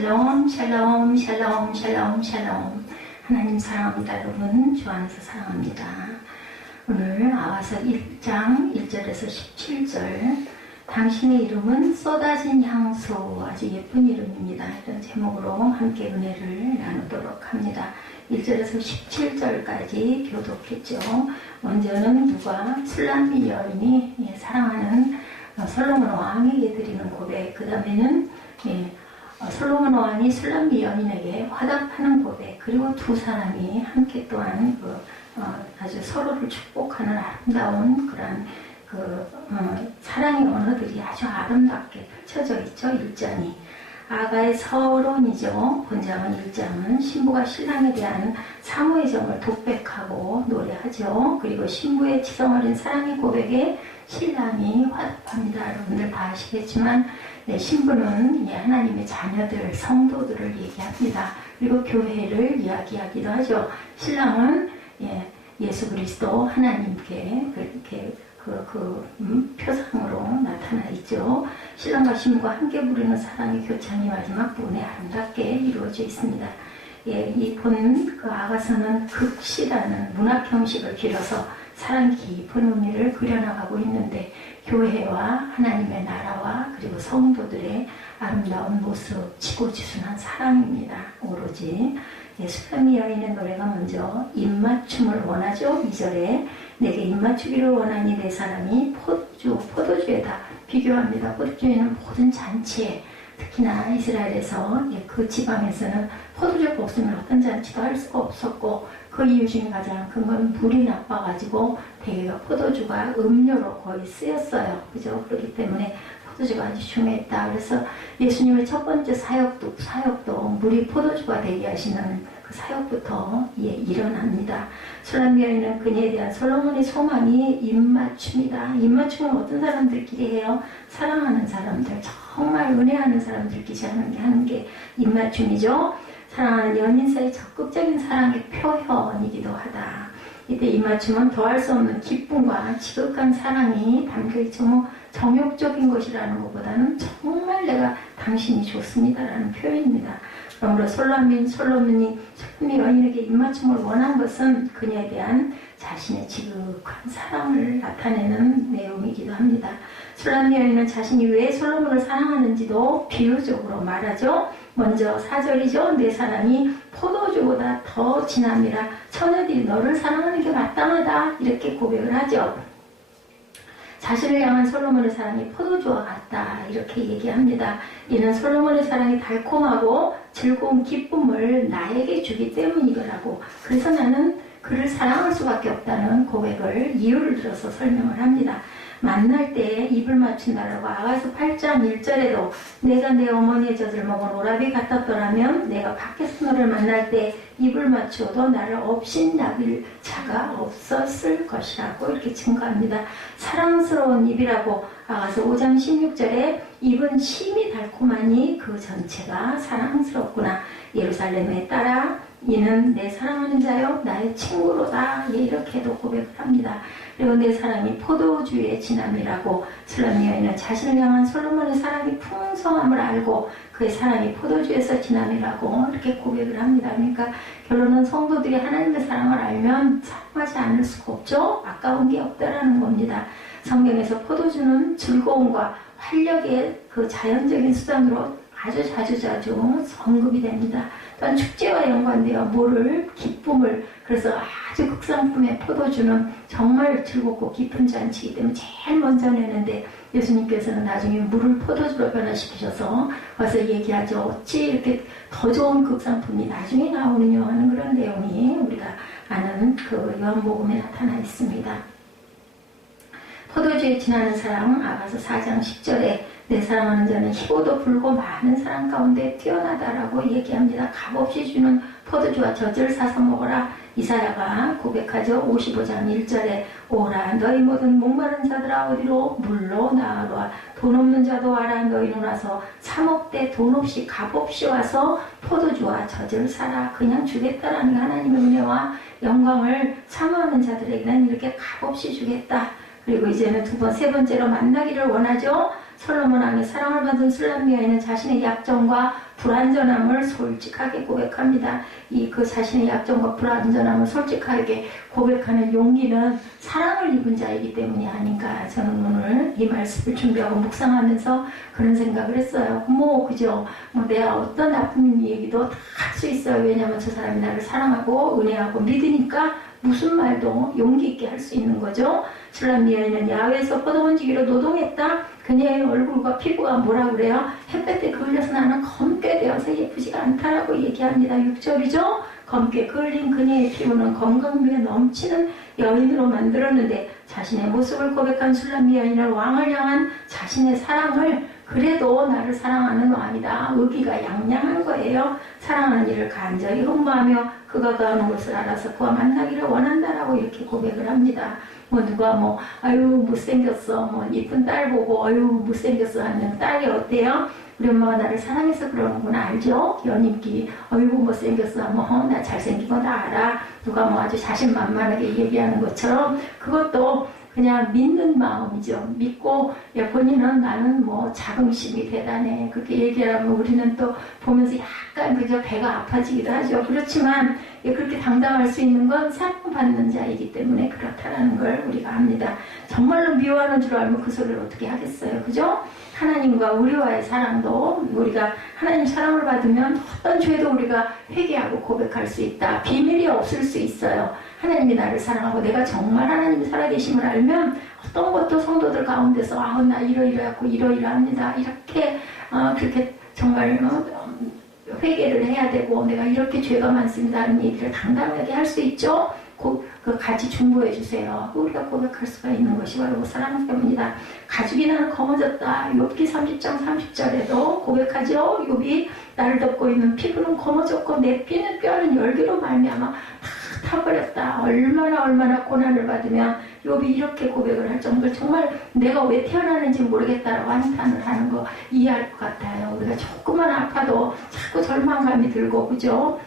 샬롬 샬롬 샬롬 샬롬 샬롬. 하나님 사랑합니다. 여러분 주 안에서 사랑합니다. 오늘 아와서 1장 1절에서 17절 당신의 이름은 쏟아진 향수, 아주 예쁜 이름입니다. 이런 제목으로 함께 은혜를 나누도록 합니다. 1절에서 17절까지 교독했죠. 먼저는 누가 술람미 여인이 사랑하는 솔로몬 왕에게 드리는 고백, 그 다음에는 솔로몬 왕이 술람미 여인에게 화답하는 고백, 그리고 두 사람이 함께 또한 아주 서로를 축복하는 아름다운 그런 사랑의 언어들이 아주 아름답게 펼쳐져 있죠. 1장이 아가의 서론이죠. 본장은 1장은 신부가 신랑에 대한 사모의 정을 독백하고 노래하죠. 그리고 신부의 지성어린 사랑의 고백에 신랑이 화답합니다. 여러분들 다 아시겠지만 신부는 하나님의 자녀들, 성도들을 얘기합니다. 그리고 교회를 이야기하기도 하죠. 신랑은 예수 그리스도 하나님께 그렇게 표상으로 나타나 있죠. 신랑과 신부가 함께 부르는 사랑의 교창이 마지막 부분에 아름답게 이루어져 있습니다. 이본 아가서는 극시라는 문학 형식을 빌어서 사랑 깊은 의미를 그려나가고 있는데, 교회와 하나님의 나라와 그리고 성도들의 아름다운 모습, 지고지순한 사랑입니다. 오로지 술람미 여인의 노래가 먼저 입맞춤을 원하죠. 2절에 내게 입맞추기를 원하니 내 사람이 포도주에다 비교합니다. 포도주에는 모든 잔치에, 특히나 이스라엘에서 그 지방에서는 포도주가 없으면 어떤 잔치도 할 수가 없었고, 그 이유 중에 가장 큰 건 물이 나빠가지고 대개가 포도주가 음료로 거의 쓰였어요. 그죠? 그렇기 때문에 포도주가 아주 중요했다. 그래서 예수님의 첫 번째 사역도 물이 포도주가 되게 하시는 그 사역부터 일어납니다. 술람미 여인은 그녀에 대한 솔로몬의 소망이 입맞춤이다. 입맞춤은 어떤 사람들끼리 해요? 사랑하는 사람들, 정말 은혜하는 사람들끼리 하는 게 입맞춤이죠. 사랑하는 연인 사이의 적극적인 사랑의 표현이기도 하다. 이때 입맞춤은 더할 수 없는 기쁨과 지극한 사랑이 담겨있죠. 정욕적인 것이라는 것보다는 정말 내가 당신이 좋습니다라는 표현입니다. 그러므로 솔로몬이 여인에게 입맞춤을 원한 것은 그녀에 대한 자신의 지극한 사랑을 나타내는 내용이기도 합니다. 술람미 여인은 자신이 왜 솔로몬을 사랑하는지도 비유적으로 말하죠. 먼저 4절이죠. 내 사랑이 포도주보다 더 진함이라 처녀들이 너를 사랑하는 게 마땅하다, 이렇게 고백을 하죠. 자신을 향한 솔로몬의 사랑이 포도주와 같다, 이렇게 얘기합니다. 이는 솔로몬의 사랑이 달콤하고 즐거운 기쁨을 나에게 주기 때문이더라고. 그래서 나는 그를 사랑할 수밖에 없다는 고백을 이유를 들어서 설명을 합니다. 만날 때 입을 맞춘다라고 아가서 8장 1절에도 내가 내 어머니의 젖을 먹은 오라비 같았더라면 내가 밖에서 너를 만날 때 입을 맞추어도 나를 업신여길 자가 없었을 것이라고 이렇게 증거합니다. 사랑스러운 입이라고 아가서 5장 16절에 입은 심히 달콤하니 그 전체가 사랑스럽구나. 예루살렘에 따라 이는 내 사랑하는 자요 나의 친구로다, 이렇게도 고백을 합니다. 그리고 내 사랑이 포도주의 진함이라고 술람미 여인은 자신을 향한 솔로몬의 사랑이 풍성함을 알고 그의 사랑이 포도주에서 진함이라고 이렇게 고백을 합니다. 그러니까 결론은 성도들이 하나님의 사랑을 알면 사랑하지 않을 수가 없죠. 아까운 게 없다라는 겁니다. 성경에서 포도주는 즐거움과 활력의 그 자연적인 수단으로 아주 자주 언급이 됩니다. 또한 축제와 연관되어 기쁨을, 그래서 아주 극상품의 포도주는 정말 즐겁고 깊은 잔치이기 때문에 제일 먼저 내는데, 예수님께서는 나중에 물을 포도주로 변화시키셔서 와서 얘기하죠. 어찌 이렇게 더 좋은 극상품이 나중에 나오느냐 하는 그런 내용이 우리가 아는 그 요한복음에 나타나 있습니다. 포도주에 진하는 사랑, 아가서 4장 10절에 내 사랑하는 자는 희고도 불고 많은 사랑 가운데 뛰어나다라고 얘기합니다. 값없이 주는 포도주와 젖을 사서 먹어라. 이사야가 고백하죠. 55장 1절에 오라 너희 모든 목마른 자들아 어디로 물로 나아라. 돈 없는 자도 와라. 너희는 와서 사 먹되 돈 없이 값없이 와서 포도주와 젖을 사라. 그냥 주겠다라는 하나님의 은혜와 영광을 사모하는 자들에게는 이렇게 값없이 주겠다. 그리고 이제는 세 번째로 만나기를 원하죠. 솔로몬 왕의 사랑을 받은 술람 여인은 자신의 약점과 불완전함을 솔직하게 고백합니다. 그 자신의 약점과 불완전함을 솔직하게 고백하는 용기는 사랑을 입은 자이기 때문이 아닌가. 저는 오늘 이 말씀을 준비하고 묵상하면서 그런 생각을 했어요. 그죠? 내가 어떤 나쁜 얘기도 다 할 수 있어요. 왜냐하면 저 사람이 나를 사랑하고 은혜하고 믿으니까 무슨 말도 용기 있게 할 수 있는 거죠. 술람 여인은 야외에서 포도원지기로 노동했다. 그녀의 얼굴과 피부가 뭐라 그래요? 햇볕에 그을려서 나는 검게 되어서 예쁘지가 않다라고 얘기합니다. 6절이죠. 검게 그을린 그녀의 피부는 건강미에 넘치는 여인으로 만들었는데 자신의 모습을 고백한 술람 여인은 왕을 향한 자신의 사랑을 그래도 나를 사랑하는 왕이다. 의기가 양양한 거예요. 사랑하는 이를 간절히 흠모하며 그가 가는 곳을 알아서 그와 만나기를 원한다라고 이렇게 고백을 합니다. 누가 아유 못생겼어, 이쁜 딸 보고 아유 못생겼어 하는 딸이 어때요? 우리 엄마가 나를 사랑해서 그러는구나 알죠? 연인끼리 어이구 못생겼어, 나 잘생긴 거 다 알아. 누가 아주 자신만만하게 얘기하는 것처럼 그것도 그냥 믿는 마음이죠. 믿고 본인은 나는 자긍심이 대단해 그렇게 얘기하면 우리는 또 보면서 약간 그저 배가 아파지기도 하죠. 그렇지만 그렇게 당당할 수 있는 건 사랑받는 자이기 때문에 그렇다라는 걸 우리가 압니다. 정말로 미워하는 줄 알면 그 소리를 어떻게 하겠어요. 그죠? 하나님과 우리와의 사랑도 우리가 하나님 사랑을 받으면 어떤 죄도 우리가 회개하고 고백할 수 있다. 비밀이 없을 수 있어요. 하나님이 나를 사랑하고 내가 정말 하나님이 살아계심을 알면 어떤 것도 성도들 가운데서 나 이러이러하고 이러이러합니다. 이렇게 그렇게 정말 회개를 해야 되고 내가 이렇게 죄가 많습니다 하는 얘기를 당당하게 할 수 있죠. 같이 중보해 주세요. 우리가 고백할 수가 있는 것이 바로 사랑 때문이다. 가죽이 나는 검어졌다. 욥기 30장 30절에도 고백하죠. 욥이 나를 덮고 있는 피부는 검어졌고 내 뼈는 열기로 말미암아 타버렸다. 얼마나 고난을 받으면 욥이 이렇게 고백을 할 정도로 정말 내가 왜 태어나는지 모르겠다라고 한탄을 하는 거 이해할 것 같아요. 우리가 조금만 아파도 자꾸 절망감이 들고 그죠?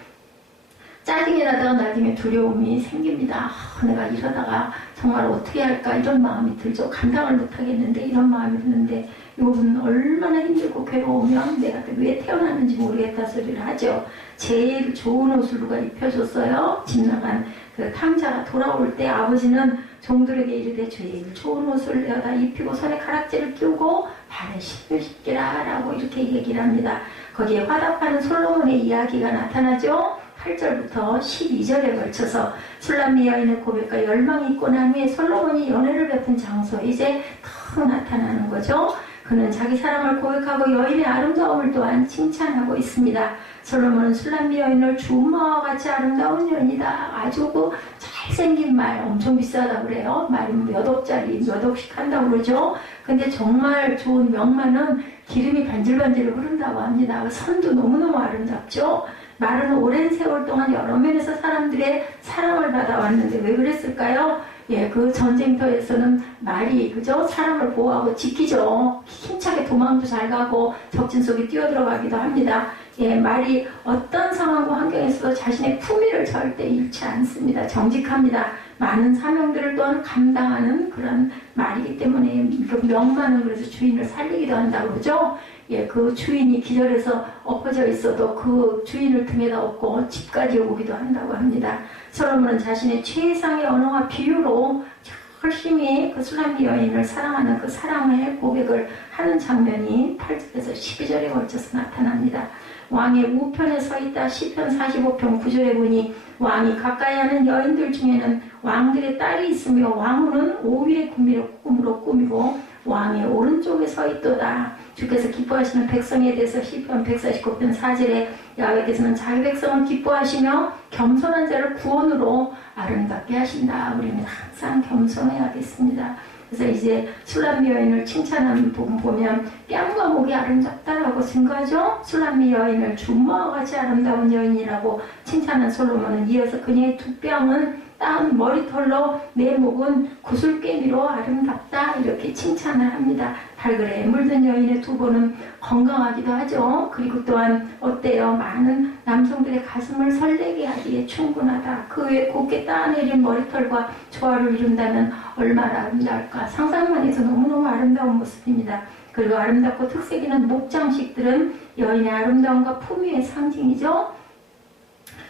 짜증이 나다가 나중에 두려움이 생깁니다. 내가 이러다가 정말 어떻게 할까 이런 마음이 들죠. 감당을 못하겠는데 이런 마음이 드는데 욥은 얼마나 힘들고 괴로우면 내가 왜 태어났는지 모르겠다 소리를 하죠. 제일 좋은 옷을 누가 입혀줬어요. 집 나간 그 탕자가 돌아올 때 아버지는 종들에게 이르되 제일 좋은 옷을 내어다 입히고 손에 가락지를 끼우고 발에 신을 신기라 라고 이렇게 얘기를 합니다. 거기에 화답하는 솔로몬의 이야기가 나타나죠. 8절부터 12절에 걸쳐서 술람 여인의 고백과 열망이 있고 난 후에 솔로몬이 연애를 베푼 장소에 이제 더 나타나는 거죠. 그는 자기 사랑을 고백하고 여인의 아름다움을 또한 칭찬하고 있습니다. 솔로몬은 술람 여인을 주마와 같이 아름다운 여인이다. 아주 잘생긴 말 엄청 비싸다고 그래요. 말이 몇 억짜리 몇 억씩 한다고 그러죠. 근데 정말 좋은 명마는 기름이 반질반질 흐른다고 합니다. 선도 너무너무 아름답죠. 말은 오랜 세월 동안 여러 면에서 사람들의 사랑을 받아왔는데 왜 그랬을까요? 그 전쟁터에서는 말이 그죠? 사람을 보호하고 지키죠. 힘차게 도망도 잘 가고 적진 속에 뛰어들어가기도 합니다. 말이 어떤 상황과 환경에서도 자신의 품위를 절대 잃지 않습니다. 정직합니다. 많은 사명들을 또한 감당하는 그런 말이기 때문에 그 명만은 그래서 주인을 살리기도 한다고 그러죠. 그 주인이 기절해서 엎어져 있어도 그 주인을 등에다 업고 집까지 오기도 한다고 합니다. 솔로몬은 자신의 최상의 언어와 비유로 열심히 그 술람 여인을 사랑하는 그 사랑의 고백을 하는 장면이 8절에서 12절에 걸쳐서 나타납니다. 왕의 우편에 서 있다. 시편 45편 9절에 보니 왕이 가까이 하는 여인들 중에는 왕들의 딸이 있으며 왕후는 오일의 꿈으로 꾸미고 왕의 오른쪽에 서 있도다. 주께서 기뻐하시는 백성에 대해서 시편 149편 4절에 야훼께서는 자기 백성을 기뻐하시며 겸손한 자를 구원으로 아름답게 하신다. 우리는 항상 겸손해야겠습니다. 그래서 이제 술람 여인을 칭찬하는 부분 보면 뺨과 목이 아름답다라고 증거하죠. 술람 여인을 주마와 같이 아름다운 여인이라고 칭찬한 솔로몬은 이어서 그녀의 두 뺨은 따은 머리털로 내 목은 구슬깨미로 아름답다 이렇게 칭찬을 합니다. 발그레 물든 여인의 두 보는 건강하기도 하죠. 그리고 또한 어때요? 많은 남성들의 가슴을 설레게 하기에 충분하다. 그 외에 곱게 따내린 머리털과 조화를 이룬다면 얼마나 아름다울까. 상상만 해도 너무너무 아름다운 모습입니다. 그리고 아름답고 특색 있는 목장식들은 여인의 아름다움과 품위의 상징이죠.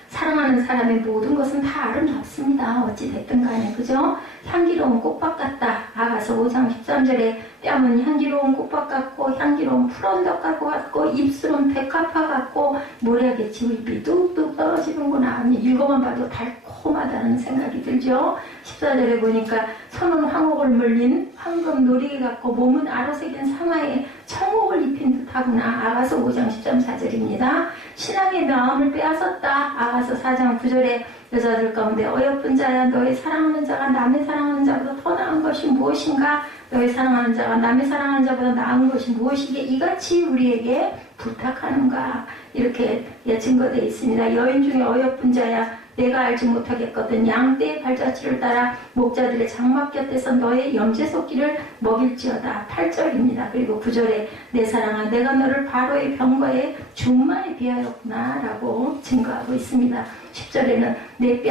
사랑하는 사람의 모든 것은 다 아름답습니다. 어찌 됐든 간에, 그죠? 향기로운 꽃밭 같다. 아가서 5장 13절에 뺨은 향기로운 꽃밭 같고 향기로운 푸른덕 같고 입술은 백합화 같고 모래하게 지울비 뚝뚝 떨어지는구나. 읽어만 봐도 달콤하다는 생각이 들죠. 14절에 보니까 손은 황옥을 물린 황금 놀이개 같고 몸은 아로새긴 상하에 청옥을 입힌 듯하구나. 아가서 5장 13, 14절입니다. 신앙의 마음을 빼앗았다. 아가서 4장 9절에 여자들 가운데 어여쁜 자야, 너의 사랑하는 자가 남의 사랑하는 자보다 더 나은 것이 무엇인가? 너의 사랑하는 자가 남의 사랑하는 자보다 나은 것이 무엇이게 이같이 우리에게 부탁하는가? 이렇게 증거되어 있습니다. 여인 중에 어여쁜 자야, 내가 알지 못하겠거든. 양떼의 발자취를 따라 목자들의 장막 곁에서 너의 염제소끼를 먹일지어다. 8절입니다. 그리고 9절에 내 사랑아, 내가 너를 바로의 병거에 중마에 비하였구나 라고 증거하고 있습니다. 10절에는 내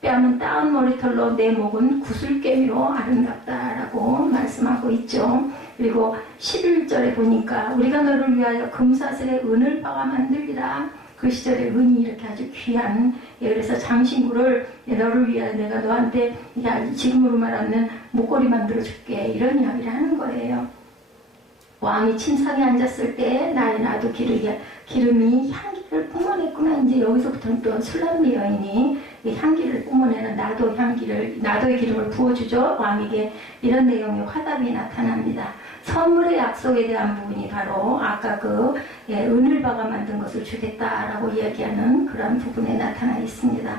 뺨은 따은 머리털로 내 목은 구슬깨미로 아름답다라고 말씀하고 있죠. 그리고 11절에 보니까 우리가 너를 위하여 금사슬에 은을 박아 만들리라. 그 시절에 은이 이렇게 아주 귀한, 그래서 장신구를 너를 위하여 내가 너한테 지금으로 말하면 목걸이 만들어줄게, 이런 이야기를 하는 거예요. 왕이 침상에 앉았을 때 나도 기름이 향기를 뿜어냈구나. 이제 여기서부터는 또 술람미 여인이 향기를 뿜어내는 나도의 기름을 부어주죠. 왕에게 이런 내용의 화답이 나타납니다. 선물의 약속에 대한 부분이 바로 아까 은을 박아 만든 것을 주겠다라고 이야기하는 그런 부분에 나타나 있습니다.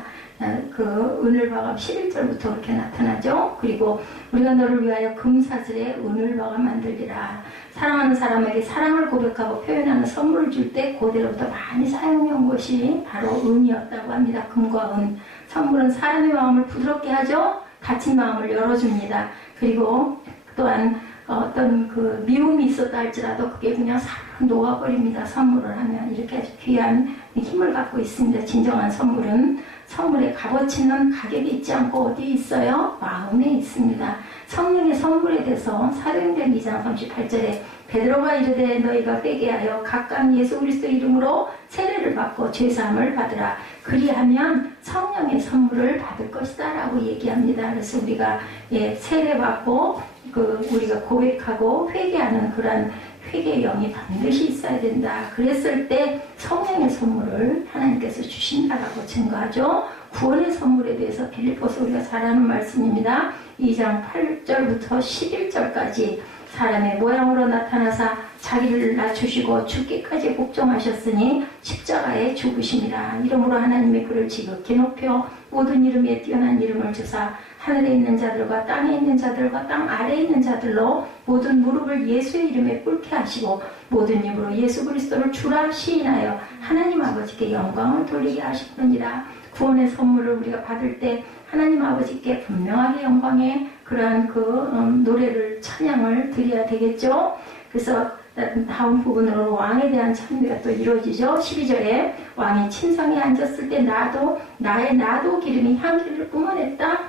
그 은을 박아 11절부터 그렇게 나타나죠. 그리고 우리가 너를 위하여 금사슬에 은을 박아 만들리라. 사랑하는 사람에게 사랑을 고백하고 표현하는 선물을 줄 때 그대로부터 많이 사용해온 것이 바로 은이었다고 합니다. 금과 은. 선물은 사람의 마음을 부드럽게 하죠. 닫힌 마음을 열어줍니다. 그리고 또한 어떤 미움이 있었다 할지라도 그게 그냥 싹 녹아버립니다. 선물을 하면 이렇게 아주 귀한 힘을 갖고 있습니다. 진정한 선물의 값어치는 가격이 있지 않고 어디에 있어요? 마음에 있습니다. 성령의 선물에 대해서 사도행전 2장 38절에 베드로가 이르되 너희가 회개하여 각각 예수 그리스도 이름으로 세례를 받고 죄사함을 받으라. 그리하면 성령의 선물을 받을 것이다 라고 얘기합니다. 그래서 우리가 세례 받고 우리가 고백하고 회개하는 그런 회개의 영이 반드시 있어야 된다. 그랬을 때 성령의 선물을 하나님께서 주신다라고 증거하죠. 구원의 선물에 대해서 빌립보서 우리가 잘 아는 말씀입니다. 2장 8절부터 11절까지 사람의 모양으로 나타나사 자기를 낮추시고 죽기까지 복종하셨으니 십자가에 죽으심이라. 이름으로 하나님의 글을 지극히 높여 모든 이름에 뛰어난 이름을 주사 하늘에 있는 자들과 땅에 있는 자들과 땅 아래에 있는 자들로 모든 무릎을 예수의 이름에 꿇게 하시고 모든 입으로 예수 그리스도를 주라 시인하여 하나님 아버지께 영광을 돌리게 하시느니라. 구원의 선물을 우리가 받을 때 하나님 아버지께 분명하게 영광의 그러한 노래를 찬양을 드려야 되겠죠. 그래서 다음 부분으로 왕에 대한 찬미가 또 이루어지죠. 12절에 왕이 침상에 앉았을 때 나의 기름이 향기를 뿜어냈다.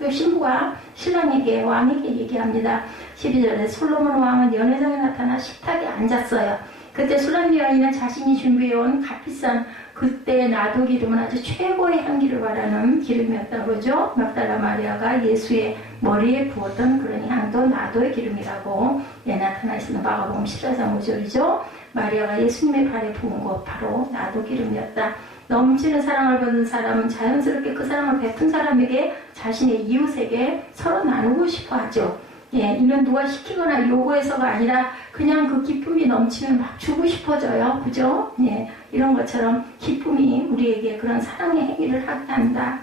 또 신부가 신랑에게 왕에게 얘기합니다. 12절에 솔로몬 왕은 연회장에 나타나 식탁에 앉았어요. 그때 술람미 여인은 자신이 준비해온 값비싼 그때 나도 기름은 아주 최고의 향기를 바라는 기름이었다고 그러죠. 막달라 마리아가 예수의 머리에 부었던 그런 향도 나도의 기름이라고 나타나 있습니다. 마가복음 14장 5절이죠. 마리아가 예수님의 발에 부은 것 바로 나도 기름이었다. 넘치는 사랑을 받은 사람은 자연스럽게 그 사랑을 베푼 사람에게 자신의 이웃에게 서로 나누고 싶어 하죠. 이는 누가 시키거나 요구해서가 아니라 그냥 그 기쁨이 넘치면 막 주고 싶어져요. 그죠? 이런 것처럼 기쁨이 우리에게 그런 사랑의 행위를 하게 한다.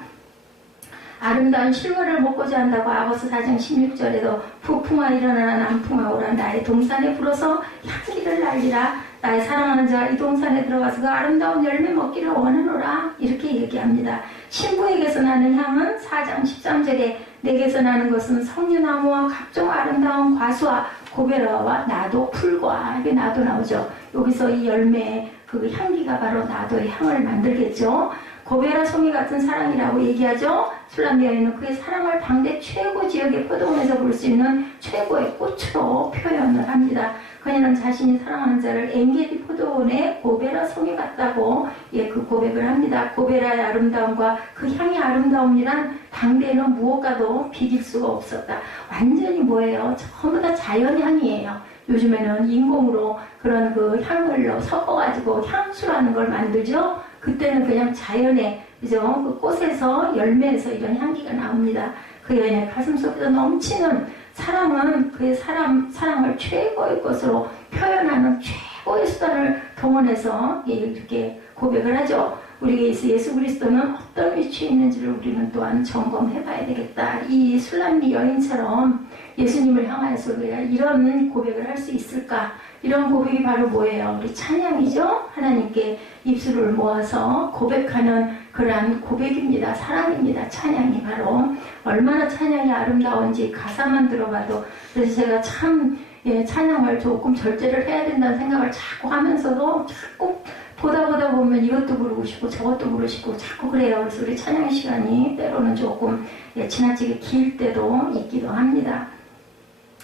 아름다운 실과를 먹고자 한다고 아고스 4장 16절에도 북풍아 일어나라 남풍아 오라 나의 동산에 불어서 향기를 날리라. 나의 사랑하는 자가 이 동산에 들어가서 그 아름다운 열매 먹기를 원하노라. 이렇게 얘기합니다. 신부에게서 나는 향은 4장 13절에 내게서 나는 것은 석류나무와 각종 아름다운 과수와 고베라와 나도 풀과 이게 나도 나오죠. 여기서 이 열매 그 향기가 바로 나도의 향을 만들겠죠. 고베라 송이 같은 사랑이라고 얘기하죠. 술람 여인은 그의 사랑을 당대 최고 지역의 포도원에서 볼 수 있는 최고의 꽃으로 표현을 합니다. 그녀는 자신이 사랑하는 자를 엔게디 포도원의 고베라 송이 같다고 그 고백을 합니다. 고베라의 아름다움과 그 향의 아름다움이란 당대에는 무엇과도 비길 수가 없었다. 완전히 뭐예요? 전부 다 자연향이에요. 요즘에는 인공으로 그런 그 향을 섞어가지고 향수라는 걸 만들죠. 그때는 그냥 자연의, 그죠? 그 꽃에서, 열매에서 이런 향기가 나옵니다. 그 여인의 가슴 속에서 넘치는 사랑은 그의 사랑을 최고의 것으로 표현하는 최고의 수단을 동원해서 이렇게 고백을 하죠. 우리에게 있어 예수 그리스도는 어떤 위치에 있는지를 우리는 또한 점검해 봐야 되겠다. 이 술람미 여인처럼 예수님을 향하여서 우리가 이런 고백을 할 수 있을까? 이런 고백이 바로 뭐예요? 우리 찬양이죠? 하나님께 입술을 모아서 고백하는 그러한 고백입니다. 사랑입니다. 찬양이 바로 얼마나 찬양이 아름다운지 가사만 들어봐도. 그래서 제가 참 찬양을 조금 절제를 해야 된다는 생각을 자꾸 하면서도 자꾸 보다 보면 이것도 부르고 싶고 저것도 부르고 싶고 자꾸 그래요. 그래서 우리 찬양 시간이 때로는 조금 지나치게 길 때도 있기도 합니다.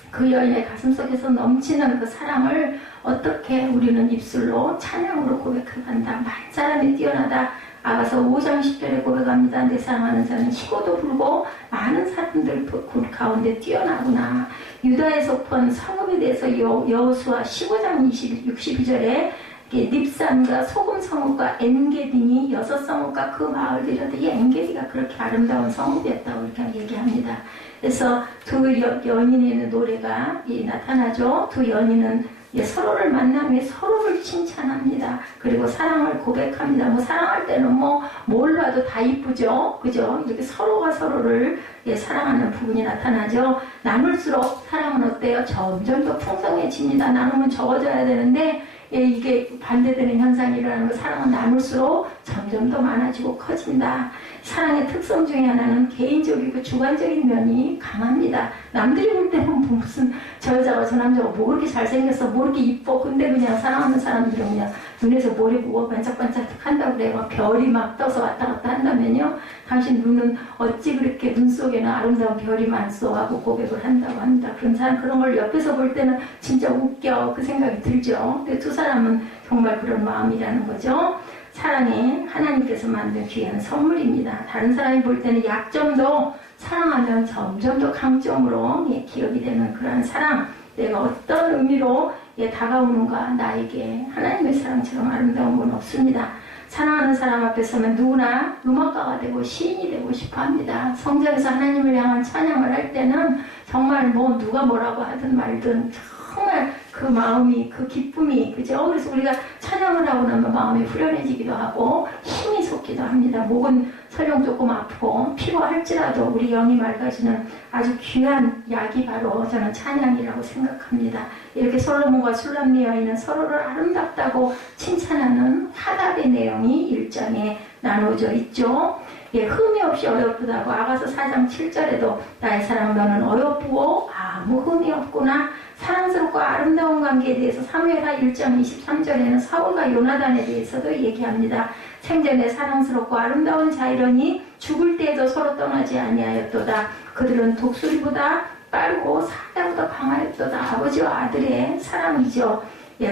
그 여인의 가슴 속에서 넘치는 그 사랑을 어떻게 우리는 입술로 찬양으로 고백해간다. 많은 사람이 뛰어나다. 아가서 5장 10절에 고백합니다. 내 사랑하는 자는 희고도 불고 많은 사람들 가운데 뛰어나구나. 유다에 속한 성읍에 대해서 여호수아 15장 62절에 닙산과 소금 성읍과 엔게디니 6성읍과 그 마을들이었는데 이 엔게디가 그렇게 아름다운 성읍이었다고 이렇게 얘기합니다. 그래서 두 연인의 노래가 나타나죠. 두 연인은 서로를 만나며 서로를 칭찬합니다. 그리고 사랑을 고백합니다. 사랑할 때는 뭘 봐도 다 이쁘죠. 그죠? 이렇게 서로가 서로를 사랑하는 부분이 나타나죠. 나눌수록 사랑은 어때요? 점점 더 풍성해집니다. 나누면 적어져야 되는데 이게 반대되는 현상이 일어나는 거. 사랑은 나눌수록 점점 더 많아지고 커진다. 사랑의 특성 중에 하나는 개인적이고 주관적인 면이 강합니다. 남들이 볼 때는 무슨 저 여자가 저 남자가 뭐 그렇게 잘생겼어, 뭐 이렇게 이뻐. 근데 그냥 사랑하는 사람들은 그냥 눈에서 머리 보고 반짝반짝 한다고 그래요. 막 별이 막 떠서 왔다 갔다 한다면요. 당신 눈은 어찌 그렇게 눈 속에는 아름다운 별이 많소 하고 고백을 한다고 합니다. 그런 사람, 그런 걸 옆에서 볼 때는 진짜 웃겨. 그 생각이 들죠. 근데 두 사람은 정말 그런 마음이라는 거죠. 사랑이 하나님께서 만든 귀한 선물입니다. 다른 사람이 볼 때는 약점도 사랑하면 점점 더 강점으로 기억이 되는 그러한 사랑. 내가 어떤 의미로 다가오는가. 나에게 하나님의 사랑처럼 아름다운 건 없습니다. 사랑하는 사람 앞에 서면 누구나 음악가가 되고 시인이 되고 싶어 합니다. 성전에서 하나님을 향한 찬양을 할 때는 정말 누가 뭐라고 하든 말든 정말 그 마음이, 그 기쁨이, 그죠? 그래서 우리가 찬양을 하고 나면 마음이 후련해지기도 하고 힘이 솟기도 합니다. 목은 설령 조금 아프고 피로할지라도 우리 영이 맑아지는 아주 귀한 약이 바로 저는 찬양이라고 생각합니다. 이렇게 솔로몬과 술람미 여인은 서로를 아름답다고 칭찬하는 화답의 내용이 1장에 나누어져 있죠. 흠이 없이 어여쁘다고 아가서 4장 7절에도 나의 사랑 너는 어여쁘고 아무 흠이 없구나. 사랑스럽고 아름다운 관계에 대해서 사무엘하 1장 23절에는 사울과 요나단에 대해서도 얘기합니다. 생전에 사랑스럽고 아름다운 자이러니 죽을 때에도 서로 떠나지 아니하였도다. 그들은 독수리보다 빠르고 사자보다 강하였도다. 아버지와 아들의 사랑이죠.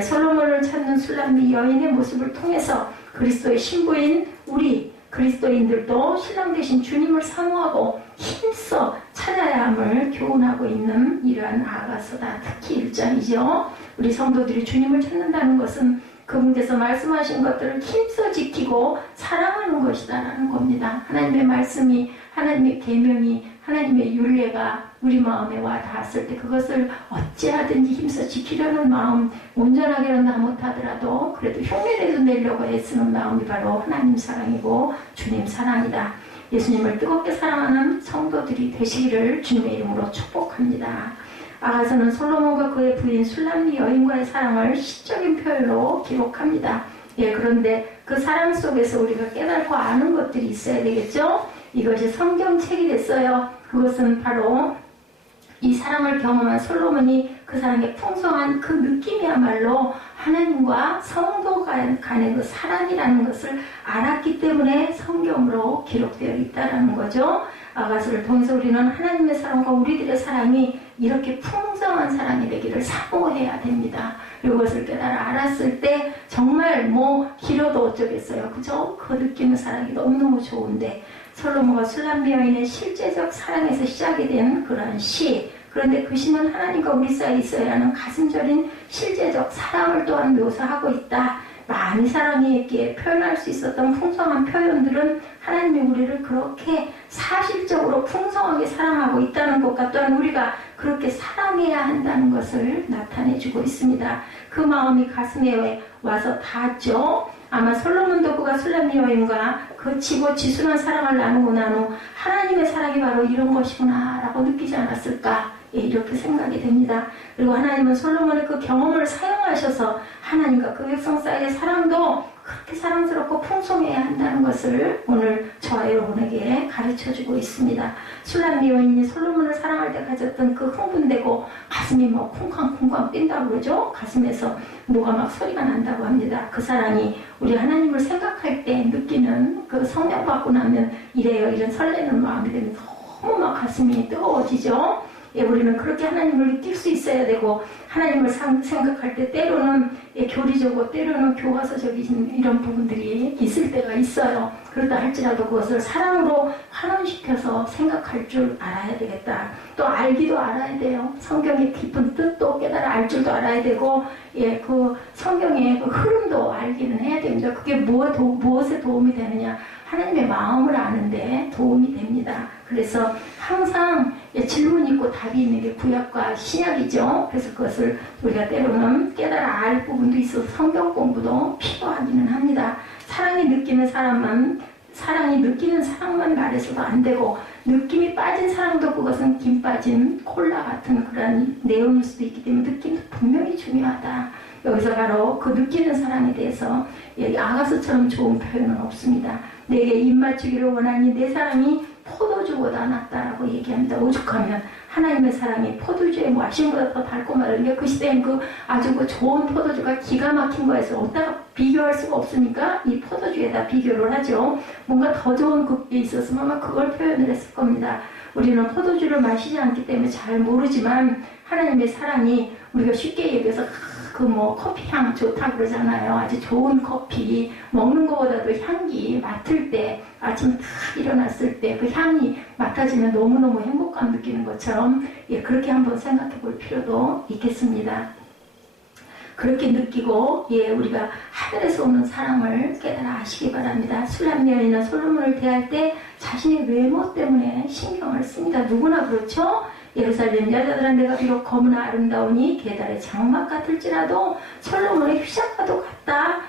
솔로몬을 찾는 술람미 여인의 모습을 통해서 그리스도의 신부인 우리 그리스도인들도 신랑 되신 주님을 사모하고 힘써 찾아야 함을 교훈하고 있는 이러한 아가서다. 특히 1장이죠. 우리 성도들이 주님을 찾는다는 것은 그분께서 말씀하신 것들을 힘써 지키고 사랑하는 것이다라는 겁니다. 하나님의 말씀이, 하나님의 계명이, 하나님의 율례가 우리 마음에 와 닿았을 때 그것을 어찌하든지 힘써 지키려는 마음, 온전하게는 다 못하더라도 그래도 흉내내도 내려고 애쓰는 마음이 바로 하나님 사랑이고 주님 사랑이다. 예수님을 뜨겁게 사랑하는 성도들이 되시기를 주님의 이름으로 축복합니다. 아가서는 솔로몬과 그의 부인 술람미 여인과의 사랑을 시적인 표현으로 기록합니다. 그런데 그 사랑 속에서 우리가 깨닫고 아는 것들이 있어야 되겠죠? 이것이 성경책이 됐어요. 그것은 바로 이 사랑을 경험한 솔로몬이 그 사랑의 풍성한 그 느낌이야말로 하나님과 성도 간의 그 사랑이라는 것을 알았기 때문에 성경으로 기록되어 있다는 거죠. 아가서를 통해서 우리는 하나님의 사랑과 우리들의 사랑이 이렇게 풍성한 사랑이 되기를 사모해야 됩니다. 이것을 깨달아 알았을 때 정말 뭐 길어도 어쩌겠어요. 그죠? 그 느끼는 사랑이 너무너무 좋은데 솔로몬과 술람 여인의 실제적 사랑에서 시작이 된 그런 시, 그런데 그 시는 하나님과 우리 사이에 있어야 하는 가슴 저린 실제적 사랑을 또한 묘사하고 있다. 많이 사랑했기에 표현할 수 있었던 풍성한 표현들은 하나님이 우리를 그렇게 사실적으로 풍성하게 사랑하고 있다는 것과 또한 우리가 그렇게 사랑해야 한다는 것을 나타내주고 있습니다. 그 마음이 가슴에 와서 닿았죠. 아마 솔로몬도 그가 술람 여인과 그 지고 지순한 사랑을 나누고 난 후 하나님의 사랑이 바로 이런 것이구나 라고 느끼지 않았을까, 이렇게 생각이 됩니다. 그리고 하나님은 솔로몬의 그 경험을 사용하셔서 하나님과 그 백성 사이의 사랑도 그렇게 사랑스럽고 풍성해야 한다는 것을 오늘 저와 여러분에게 가르쳐주고 있습니다. 술람 여인이 솔로몬을 사랑할 때 가졌던 그 흥분되고 가슴이 뭐 쿵쾅쿵쾅 뛴다고 그러죠. 가슴에서 뭐가 막 소리가 난다고 합니다. 그 사랑이 우리 하나님을 생각할 때 느끼는 그 성령 받고 나면 이래요. 이런 설레는 마음이 되면 너무 막 가슴이 뜨거워지죠. 우리는 그렇게 하나님을 느낄 수 있어야 되고, 하나님을 생각할 때 때로는 교리적으로 때로는 교과서적인 이런 부분들이 있을 때가 있어요. 그렇다 할지라도 그것을 사랑으로 환원시켜서 생각할 줄 알아야 되겠다. 또 알기도 알아야 돼요. 성경의 깊은 뜻도 깨달아 알 줄도 알아야 되고, 그 성경의 그 흐름도 알기는 해야 됩니다. 그게 무엇에 도움이 되느냐? 하나님의 마음을 아는데 도움이 됩니다. 그래서 항상 질문 있고 답이 있는 게 구약과 신약이죠. 그래서 그것을 우리가 때로는 깨달아 알 부분도 있어서 성경 공부도 필요하기는 합니다. 사랑이 느끼는 사랑만 말해서도 안 되고, 느낌이 빠진 사랑도 그것은 김 빠진 콜라 같은 그런 내용일 수도 있기 때문에 느낌도 분명히 중요하다. 여기서 바로 그 느끼는 사랑에 대해서 아가서처럼 좋은 표현은 없습니다. 내게 입맞추기를 원하니 내 사랑이 포도주보다 낫다라고 얘기합니다. 오죽하면 하나님의 사랑이 포도주의 마신보다 더 달콤하다는 그 시대엔 그 아주 그 좋은 포도주가 기가 막힌 거에서 어디다가 비교할 수가 없으니까 이 포도주에다 비교를 하죠. 뭔가 더 좋은 그게 있었으면 아마 그걸 표현을 했을 겁니다. 우리는 포도주를 마시지 않기 때문에 잘 모르지만 하나님의 사랑이 우리가 쉽게 얘기해서 커피 향 좋다 그러잖아요. 아주 좋은 커피 먹는 것보다도 향기 맡을 때, 아침 딱 일어났을 때 그 향이 맡아지면 너무너무 행복감 느끼는 것처럼 그렇게 한번 생각해 볼 필요도 있겠습니다. 그렇게 느끼고 우리가 하늘에서 오는 사랑을 깨달아 아시기 바랍니다. 술람 여인이나 솔로몬을 대할 때 자신의 외모 때문에 신경을 씁니다. 누구나 그렇죠? 예루살렘 여자들은 내가 비록 검으나 아름다우니 계달의 장막 같을지라도 솔로몬의 휘장과도 같다.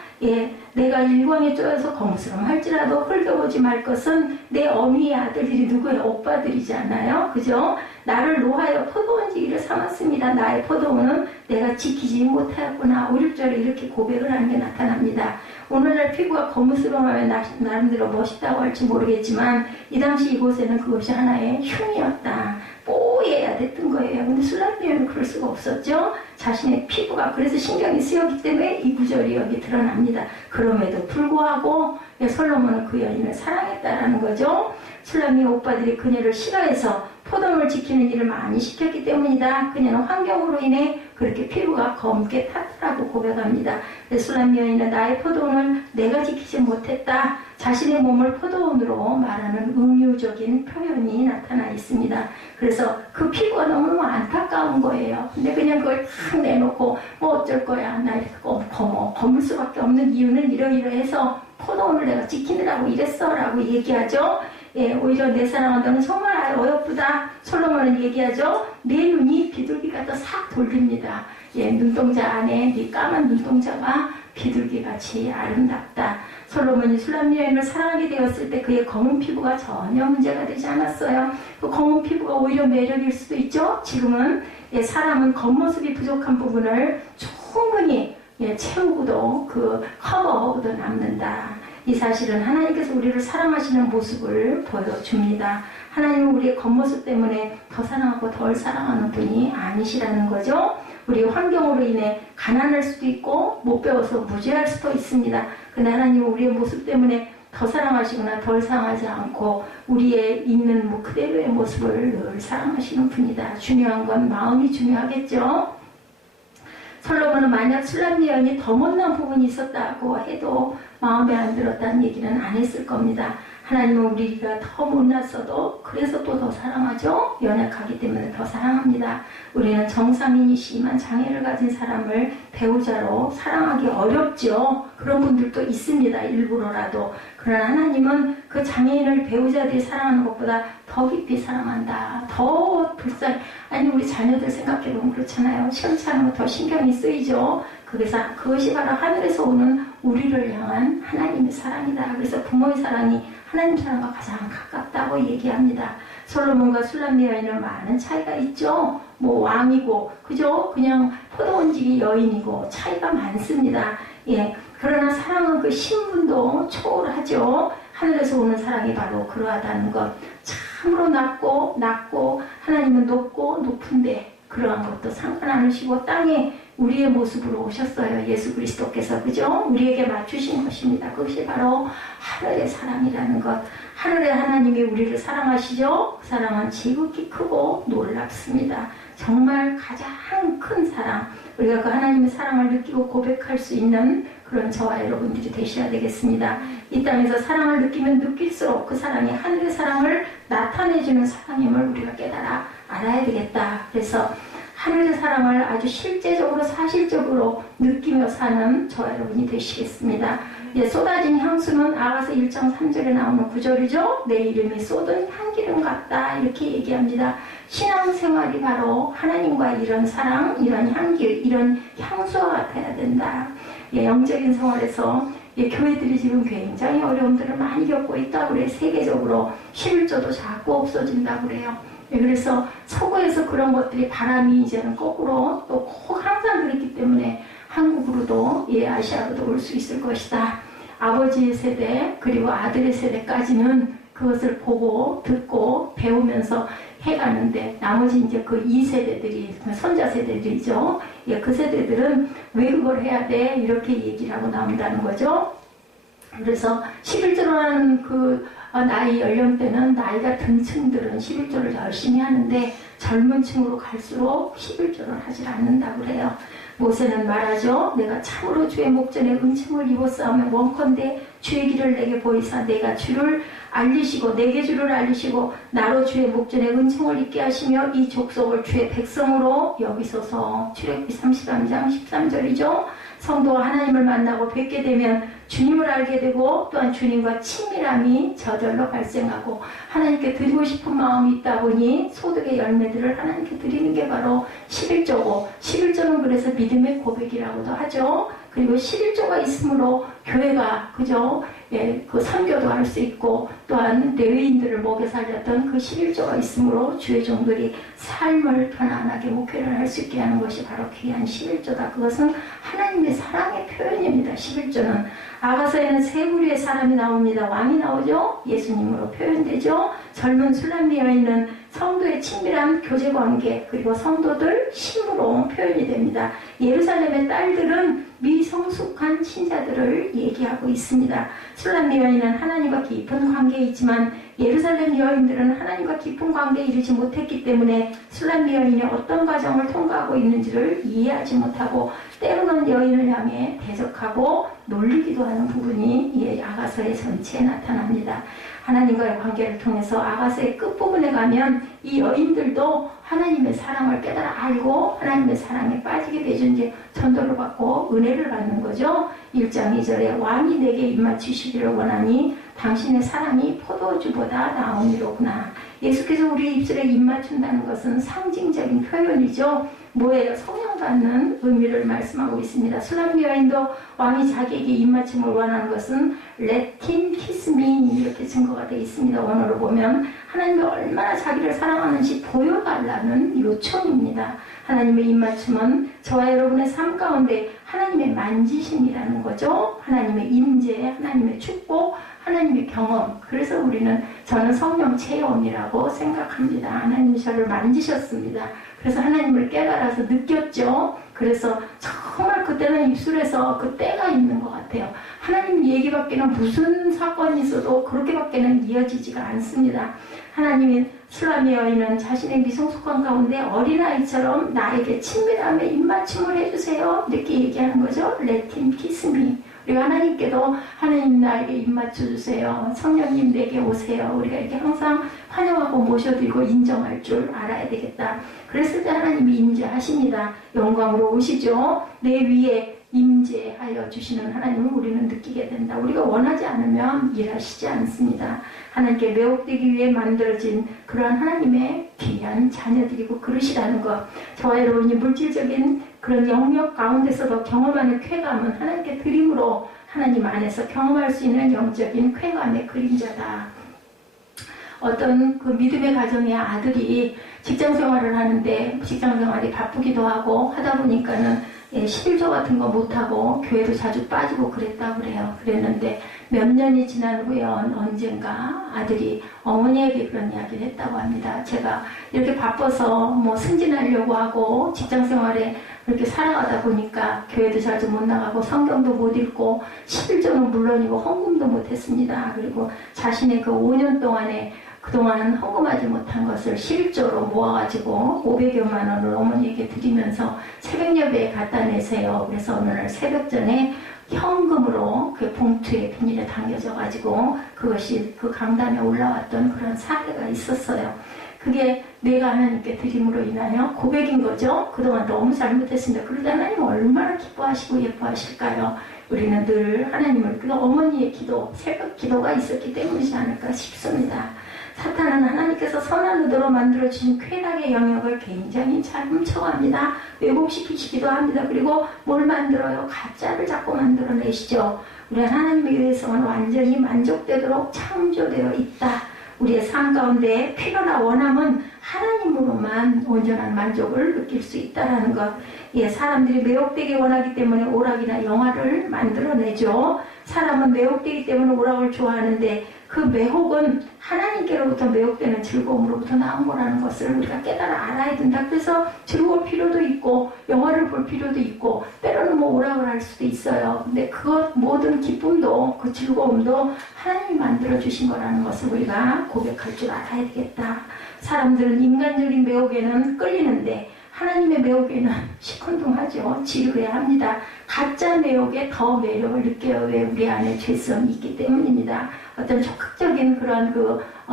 내가 일광에 쪼여서 검스름할지라도 헐겨보지 말 것은 내 어미의 아들들이 누구의 오빠들이지 않나요? 그죠? 나를 노하여 포도원지기를 삼았습니다. 나의 포도원은 내가 지키지 못하였구나. 5, 6절에 이렇게 고백을 하는 게 나타납니다. 오늘날 피부가 거무스름하면 나름대로 멋있다고 할지 모르겠지만 이 당시 이곳에는 그것이 하나의 흉이었다. 뽀얘야 됐던 거예요. 근데 술람 여인은 그럴 수가 없었죠. 자신의 피부가 그래서 신경이 쓰였기 때문에 이 구절이 여기 드러납니다. 그럼에도 불구하고 솔로몬은 그 여인을 사랑했다라는 거죠. 술람의 오빠들이 그녀를 싫어해서 포도원을 지키는 일을 많이 시켰기 때문이다. 그녀는 환경으로 인해 그렇게 피부가 검게 탔다고 고백합니다. 술람 여인은 나의 포도원을 내가 지키지 못했다. 자신의 몸을 포도원으로 말하는 은유적인 표현이 나타나 있습니다. 그래서 그 피부가 너무너무 안타까운 거예요. 근데 그냥 그걸 탁 내놓고 뭐 어쩔 거야. 나 이렇게 검을 수밖에 없는 이유는 이러이러해서 포도원을 내가 지키느라고 이랬어 라고 얘기하죠. 오히려 내 사랑은 너는 정말 어여쁘다. 솔로몬은 얘기하죠. 내 눈이 비둘기 같아 싹 돌립니다. 눈동자 안에 네 까만 눈동자가 비둘기같이 아름답다. 솔로몬이 술람 여인을 사랑하게 되었을 때 그의 검은 피부가 전혀 문제가 되지 않았어요. 그 검은 피부가 오히려 매력일 수도 있죠. 지금은 사람은 겉모습이 부족한 부분을 충분히 채우고도 커버하고도 남는다. 이 사실은 하나님께서 우리를 사랑하시는 모습을 보여줍니다. 하나님은 우리의 겉모습 때문에 더 사랑하고 덜 사랑하는 분이 아니시라는 거죠. 우리 환경으로 인해 가난할 수도 있고 못 배워서 무죄할 수도 있습니다. 근데 하나님은 우리의 모습 때문에 더 사랑하시거나 덜 사랑하지 않고 우리의 있는 그대로의 모습을 늘 사랑하시는 분이다. 중요한 건 마음이 중요하겠죠. 솔로몬은 만약 술람미 여인이 더 못난 부분이 있었다고 해도 마음에 안 들었다는 얘기는 안 했을 겁니다. 하나님은 우리가 더 못났어도 그래서 또 더 사랑하죠. 연약하기 때문에 더 사랑합니다. 우리는 정상인이 심한 장애를 가진 사람을 배우자로 사랑하기 어렵죠. 그런 분들도 있습니다. 일부러라도. 그러나 하나님은 그 장애인을 배우자들이 사랑하는 것보다 더 깊이 사랑한다. 더 불쌍히. 아니 우리 자녀들 생각해보면 그렇잖아요. 시험치하는 거 더 신경이 쓰이죠. 그것이 바로 하늘에서 오는 우리를 향한 하나님의 사랑이다. 그래서 부모의 사랑이 하나님 사랑과 가장 가깝다고 얘기합니다. 솔로몬과 술람미 여인은 많은 차이가 있죠. 뭐 왕이고 그죠? 그냥 포도원지기 여인이고 차이가 많습니다. 예. 그러나 사랑은 그 신분도 초월하죠. 하늘에서 오는 사랑이 바로 그러하다는 것. 참으로 낮고 하나님은 높은데 그러한 것도 상관 않으시고 땅에 우리의 모습으로 오셨어요. 예수 그리스도께서. 그죠? 우리에게 맞추신 것입니다. 그것이 바로 하늘의 사랑이라는 것. 하늘의 하나님이 우리를 사랑하시죠? 그 사랑은 지극히 크고 놀랍습니다. 정말 가장 큰 사랑. 우리가 그 하나님의 사랑을 느끼고 고백할 수 있는 그런 저와 여러분들이 되셔야 되겠습니다. 이 땅에서 사랑을 느끼면 느낄수록 그 사랑이 하늘의 사랑을 나타내주는 사랑임을 우리가 깨달아 알아야 되겠다. 그래서 하늘의 사랑을 아주 실제적으로 사실적으로 느끼며 사는 저와 여러분이 되시겠습니다. 예, 쏟아진 향수는 아가서 1장 3절에 나오는 구절이죠. 내 이름이 쏟은 향기름 같다 이렇게 얘기합니다. 신앙생활이 바로 하나님과 이런 사랑, 이런 향기, 이런 향수와 같아야 된다. 예, 영적인 생활에서 예, 교회들이 지금 굉장히 어려움들을 많이 겪고 있다고 그래요. 세계적으로 11조도 자꾸 없어진다고 그래요. 예, 그래서 서구에서 그런 것들이 바람이 이제는 거꾸로 또 꼭 항상 그랬기 때문에 한국으로도 예, 아시아로도 올 수 있을 것이다. 아버지의 세대 그리고 아들의 세대까지는 그것을 보고 듣고 배우면서 해가는데 나머지 이제 그 2세대들이 선자 세대들이죠. 예, 그 세대들은 왜 그걸 해야 돼? 이렇게 얘기를 하고 나온다는 거죠. 그래서 11조라는 그 나이 연령대는 나이가 든 층들은 11조를 열심히 하는데 젊은 층으로 갈수록 11조를 하지 않는다고 그래요. 모세는 말하죠. 내가 참으로 주의 목전에 은총을 입었사오며 원컨대 주의 길을 내게 보이사 내가 주를 알리시고 내게 주를 알리시고 나로 주의 목전에 은총을 입게 하시며 이 족속을 주의 백성으로 여기소서. 출애굽기 33장 13절이죠. 성도가 하나님을 만나고 뵙게 되면 주님을 알게 되고 또한 주님과 친밀함이 저절로 발생하고 하나님께 드리고 싶은 마음이 있다 보니 소득의 열매들을 하나님께 드리는 게 바로 11조고 11조는 그래서 믿음의 고백이라고도 하죠. 그리고 11조가 있으므로 교회가 그죠? 예, 그 선교도 할 수 있고 또한 레위인들을 먹여 살렸던 그 11조가 있으므로 주의 종들이 삶을 편안하게 목회를 할 수 있게 하는 것이 바로 귀한 11조다. 그것은 하나님의 사랑의 표현입니다. 11조는 아가서에는 세 부류의 사람이 나옵니다. 왕이 나오죠. 예수님으로 표현되죠. 젊은 술람미 여인은 성도의 친밀한 교제관계 그리고 성도들 힘으로 표현이 됩니다. 예루살렘의 딸들은 미성숙한 신자들을 얘기하고 있습니다. 술람미 여인은 하나님과 깊은 관계에 있지만 예루살렘 여인들은 하나님과 깊은 관계에 이르지 못했기 때문에 술람미 여인이 어떤 과정을 통과하고 있는지를 이해하지 못하고 때로는 여인을 향해 대적하고 놀리기도 하는 부분이 아가서의 전체에 나타납니다. 하나님과의 관계를 통해서 아가서의 끝부분에 가면 이 여인들도 하나님의 사랑을 깨달아 알고 하나님의 사랑에 빠지게 되죠. 이제 전도를 받고 은혜를 받는 거죠. 1장 2절에 왕이 내게 입맞추시기를 원하니 당신의 사랑이 포도주보다 나음이로구나. 예수께서 우리 입술에 입맞춘다는 것은 상징적인 표현이죠. 뭐예요? 성령 받는 의미를 말씀하고 있습니다. 술람미 여인도 왕이 자기에게 입맞춤을 원하는 것은 Let him kiss me 이렇게 증거가 되어 있습니다. 원어로 보면 하나님이 얼마나 자기를 사랑하는지 보여달라는 요청입니다. 하나님의 입맞춤은 저와 여러분의 삶 가운데 하나님의 만지심이라는 거죠. 하나님의 임재, 하나님의 축복, 하나님의 경험. 그래서 저는 성령 체험이라고 생각합니다. 하나님이 저를 만지셨습니다. 그래서 하나님을 깨달아서 느꼈죠. 그래서 정말 그때는 입술에서 그 때가 있는 것 같아요. 하나님 얘기밖에는 무슨 사건이 있어도 그렇게밖에는 이어지지가 않습니다. 하나님이 술람의 여인은 자신의 미성숙한 가운데 어린아이처럼 나에게 친밀함에 입맞춤을 해주세요. 이렇게 얘기하는 거죠. Let him kiss me. 우리가 하나님께도 하나님 나에게 입맞춰주세요. 성령님 내게 오세요. 우리가 이렇게 항상 환영하고 모셔드리고 인정할 줄 알아야 되겠다. 그랬을 때 하나님이 임재하십니다. 영광으로 오시죠. 내 위에 임재하여 주시는 하나님을 우리는 느끼게 된다. 우리가 원하지 않으면 일하시지 않습니다. 하나님께 매혹되기 위해 만들어진 그러한 하나님의 귀한 자녀들이고 그러시다는 것. 저와 여러분이 물질적인 그런 영역 가운데서도 경험하는 쾌감은 하나님께 드림으로 하나님 안에서 경험할 수 있는 영적인 쾌감의 그림자다. 어떤 그 믿음의 가정의 아들이 직장 생활을 하는데 직장 생활이 바쁘기도 하고 하다 보니까는 11조 같은 거 못하고 교회도 자주 빠지고 그랬다고 그래요. 그랬는데 몇 년이 지난 후에 언젠가 아들이 어머니에게 그런 이야기를 했다고 합니다. 제가 이렇게 바빠서 뭐 승진하려고 하고 직장 생활에 그렇게 살아가다 보니까 교회도 자주 못 나가고 성경도 못 읽고 11조는 물론이고 헌금도 못했습니다. 그리고 자신의 그 5년 동안에 그동안 헌금하지 못한 것을 11조로 모아가지고 500여만 원을 어머니에게 드리면서 새벽 예배에 갖다 내세요. 그래서 어느 날 새벽 전에 현금으로 그 봉투에 비닐에 담겨져가지고 그것이 그 강단에 올라왔던 그런 사례가 있었어요. 그게 내가 하나님께 드림으로 인하여 고백인 거죠. 그동안 너무 잘못했습니다. 그러다 하나님 얼마나 기뻐하시고 예뻐하실까요? 우리는 늘 하나님을 그 어머니의 기도, 새벽 기도가 있었기 때문이지 않을까 싶습니다. 사탄은 하나님께서 선한 의도로 만들어주신 쾌락의 영역을 굉장히 잘 훔쳐갑니다. 왜곡시키시기도 합니다. 그리고 뭘 만들어요? 가짜를 자꾸 만들어내시죠. 우리 하나님의 의해서는 완전히 만족되도록 창조되어 있다. 우리의 삶 가운데 필요나 원함은 하나님으로만 온전한 만족을 느낄 수 있다는 것. 예, 사람들이 매혹되게 원하기 때문에 오락이나 영화를 만들어내죠. 사람은 매혹되기 때문에 오락을 좋아하는데 그 매혹은 하나님께로부터 매혹되는 즐거움으로부터 나온 거라는 것을 우리가 깨달아 알아야 된다. 그래서 즐거울 필요도 있고 영화를 볼 필요도 있고 때로는 뭐 오락을 할 수도 있어요. 근데 그것 모든 기쁨도 그 즐거움도 하나님이 만들어주신 거라는 것을 우리가 고백할 줄 알아야 되겠다. 사람들은 인간적인 매혹에는 끌리는데 하나님의 매혹에는 시큰둥하죠. 지루해야 합니다. 가짜 매혹에 더 매력을 느껴요. 왜? 우리 안에 죄성이 있기 때문입니다. 어떤 적극적인 그런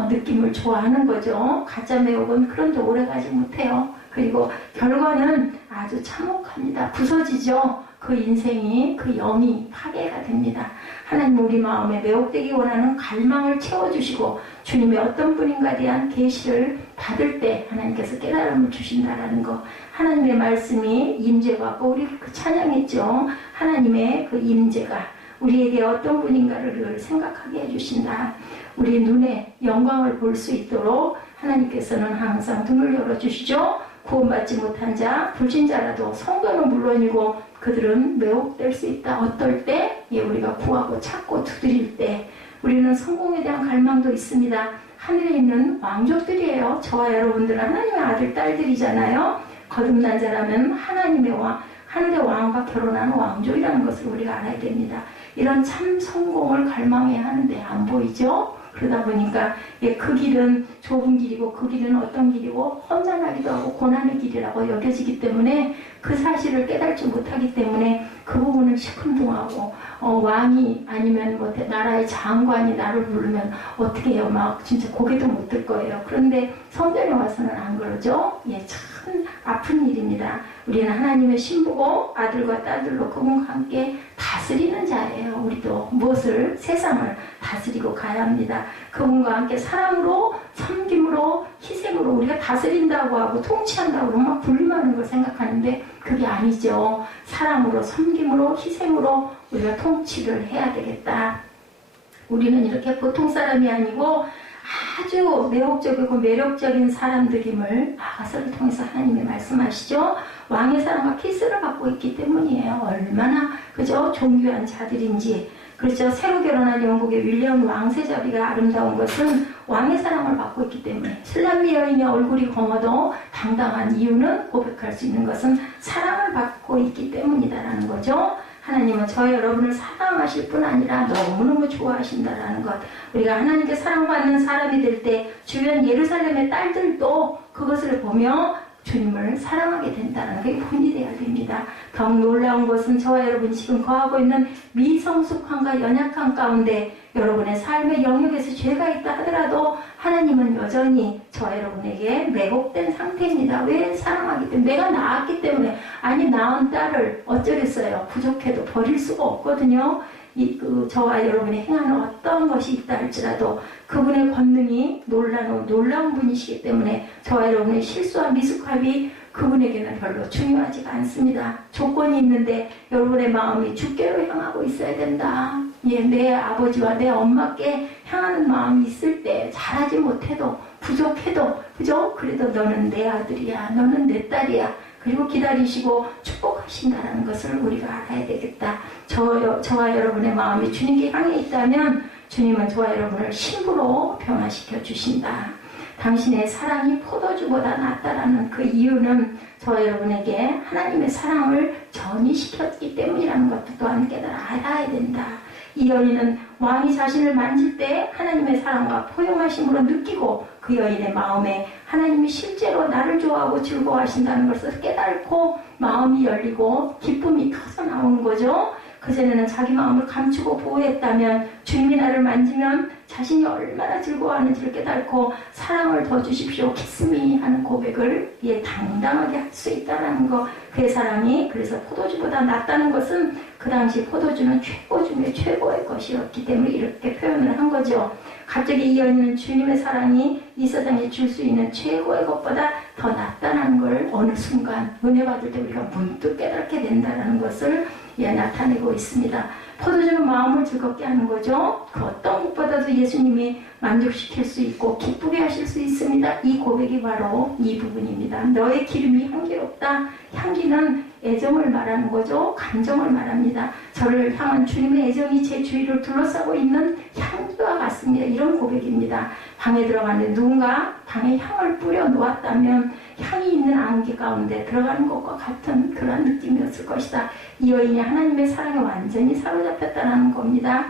느낌을 좋아하는 거죠. 가짜 매혹은 그런데 오래가지 못해요. 그리고 결과는 아주 참혹합니다. 부서지죠. 그 인생이, 그 영이 파괴가 됩니다. 하나님 우리 마음에 매혹되기 원하는 갈망을 채워주시고 주님의 어떤 분인가에 대한 계시를 받을 때 하나님께서 깨달음을 주신다라는 거. 하나님의 말씀이 임재하고 우리 그 찬양했죠. 하나님의 그 임재가 우리에게 어떤 분인가를 생각하게 해주신다. 우리 눈에 영광을 볼 수 있도록 하나님께서는 항상 등을 열어주시죠. 구원받지 못한 자, 불신자라도 성도는 물론이고 그들은 매혹될 수 있다. 어떨 때? 예, 우리가 구하고 찾고 두드릴 때. 우리는 성공에 대한 갈망도 있습니다. 하늘에 있는 왕족들이에요. 저와 여러분들은 하나님의 아들, 딸들이잖아요. 거듭난 자라면 하늘의 왕과 결혼하는 왕족이라는 것을 우리가 알아야 됩니다. 이런 참 성공을 갈망해야 하는데 안 보이죠? 그러다 보니까 그 길은 좁은 길이고 그 길은 어떤 길이고 험난하기도 하고 고난의 길이라고 여겨지기 때문에 그 사실을 깨닫지 못하기 때문에 그 부분을 시큰둥하고 왕이 아니면 뭐 나라의 장관이 나를 부르면 어떻게 해요? 막 진짜 고개도 못 들 거예요. 그런데 성전에 와서는 안 그러죠? 예, 참 아픈 일입니다. 우리는 하나님의 신부고 아들과 딸들로 그분과 함께 다스리는 자예요. 우리도 무엇을? 세상을 다스리고 가야 합니다. 그분과 함께 사랑으로, 섬김으로, 희생으로 우리가 다스린다고 하고 통치한다고 하고 막 분림하는 걸 생각하는데 그게 아니죠. 사랑으로, 섬김으로, 희생으로 우리가 통치를 해야 되겠다. 우리는 이렇게 보통 사람이 아니고 아주 매혹적이고 매력적인 사람들임을 아가서를 통해서 하나님이 말씀하시죠. 왕의 사랑과 키스를 받고 있기 때문이에요. 얼마나 그저 존귀한 자들인지 그렇죠. 새로 결혼한 영국의 윌리엄 왕세자비가 아름다운 것은 왕의 사랑을 받고 있기 때문에, 슬람미 여인의 얼굴이 검어도 당당한 이유는 고백할 수 있는 것은 사랑을 받고 있기 때문이다라는 거죠. 하나님은 저 여러분을 사랑하실 뿐 아니라 너무너무 좋아하신다라는 것. 우리가 하나님께 사랑받는 사람이 될 때 주변 예루살렘의 딸들도 그것을 보며 주님을 사랑하게 된다는 게 본이 되어야 됩니다. 더욱 놀라운 것은 저와 여러분이 지금 거하고 있는 미성숙함과 연약함 가운데 여러분의 삶의 영역에서 죄가 있다 하더라도 하나님은 여전히 저와 여러분에게 매복된 상태입니다. 왜? 사랑하기 때문에. 내가 낳았기 때문에. 아니, 낳은 딸을 어쩌겠어요. 부족해도 버릴 수가 없거든요. 저와 여러분이 행하는 어떤 것이 있다 할지라도 그분의 권능이 놀라운 분이시기 때문에 저와 여러분의 실수와 미숙함이 그분에게는 별로 중요하지가 않습니다. 조건이 있는데 여러분의 마음이 주께로 향하고 있어야 된다. 예, 내 아버지와 내 엄마께 향하는 마음이 있을 때 잘하지 못해도 부족해도 그죠? 그래도 너는 내 아들이야. 너는 내 딸이야. 그리고 기다리시고 축복하신다는 것을 우리가 알아야 되겠다. 저와 여러분의 마음이 주님께 향해 있다면 주님은 저와 여러분을 신부로 변화시켜 주신다. 당신의 사랑이 포도주보다 낫다라는 그 이유는 저와 여러분에게 하나님의 사랑을 전이시켰기 때문이라는 것도 또한 깨달아 알아야 된다. 이 여인은 왕이 자신을 만질 때 하나님의 사랑과 포용하심으로 느끼고 그 여인의 마음에 하나님이 실제로 나를 좋아하고 즐거워하신다는 것을 깨닫고 마음이 열리고 기쁨이 터져 나오는 거죠. 그전에는 자기 마음을 감추고 보호했다면 주님이 나를 만지면 자신이 얼마나 즐거워하는지를 깨닫고 사랑을 더 주십시오. 키스미 하는 고백을 당당하게 할 수 있다는 거. 그의 사랑이 그래서 포도주보다 낫다는 것은 그 당시 포도주는 최고 중에 최고의 것이었기 때문에 이렇게 표현을 한 거죠. 갑자기 이 여인은 주님의 사랑이 이 세상에 줄 수 있는 최고의 것보다 더 낫다는 걸 어느 순간 은혜 받을 때 우리가 문득 깨닫게 된다는 것을 나타내고 있습니다. 포도주는 마음을 즐겁게 하는 거죠. 그 어떤 것보다도 예수님이 만족시킬 수 있고 기쁘게 하실 수 있습니다. 이 고백이 바로 이 부분입니다. 너의 기름이 향기롭다. 향기는 애정을 말하는 거죠. 감정을 말합니다. 저를 향한 주님의 애정이 제 주위를 둘러싸고 있는 향기와 같습니다. 이런 고백입니다. 방에 들어가는데 누군가 방에 향을 뿌려 놓았다면 향이 있는 안개 가운데 들어가는 것과 같은 그런 느낌이었을 것이다. 이 여인이 하나님의 사랑에 완전히 사로잡혔다는 겁니다.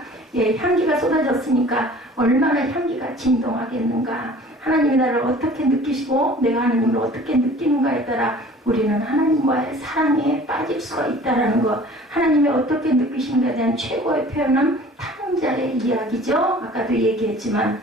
향기가 쏟아졌으니까 얼마나 향기가 진동하겠는가. 하나님이 나를 어떻게 느끼시고 내가 하나님을 어떻게 느끼는가에 따라 우리는 하나님과의 사랑에 빠질 수가 있다는 것. 하나님이 어떻게 느끼시는가에 대한 최고의 표현은 탕자의 이야기죠. 아까도 얘기했지만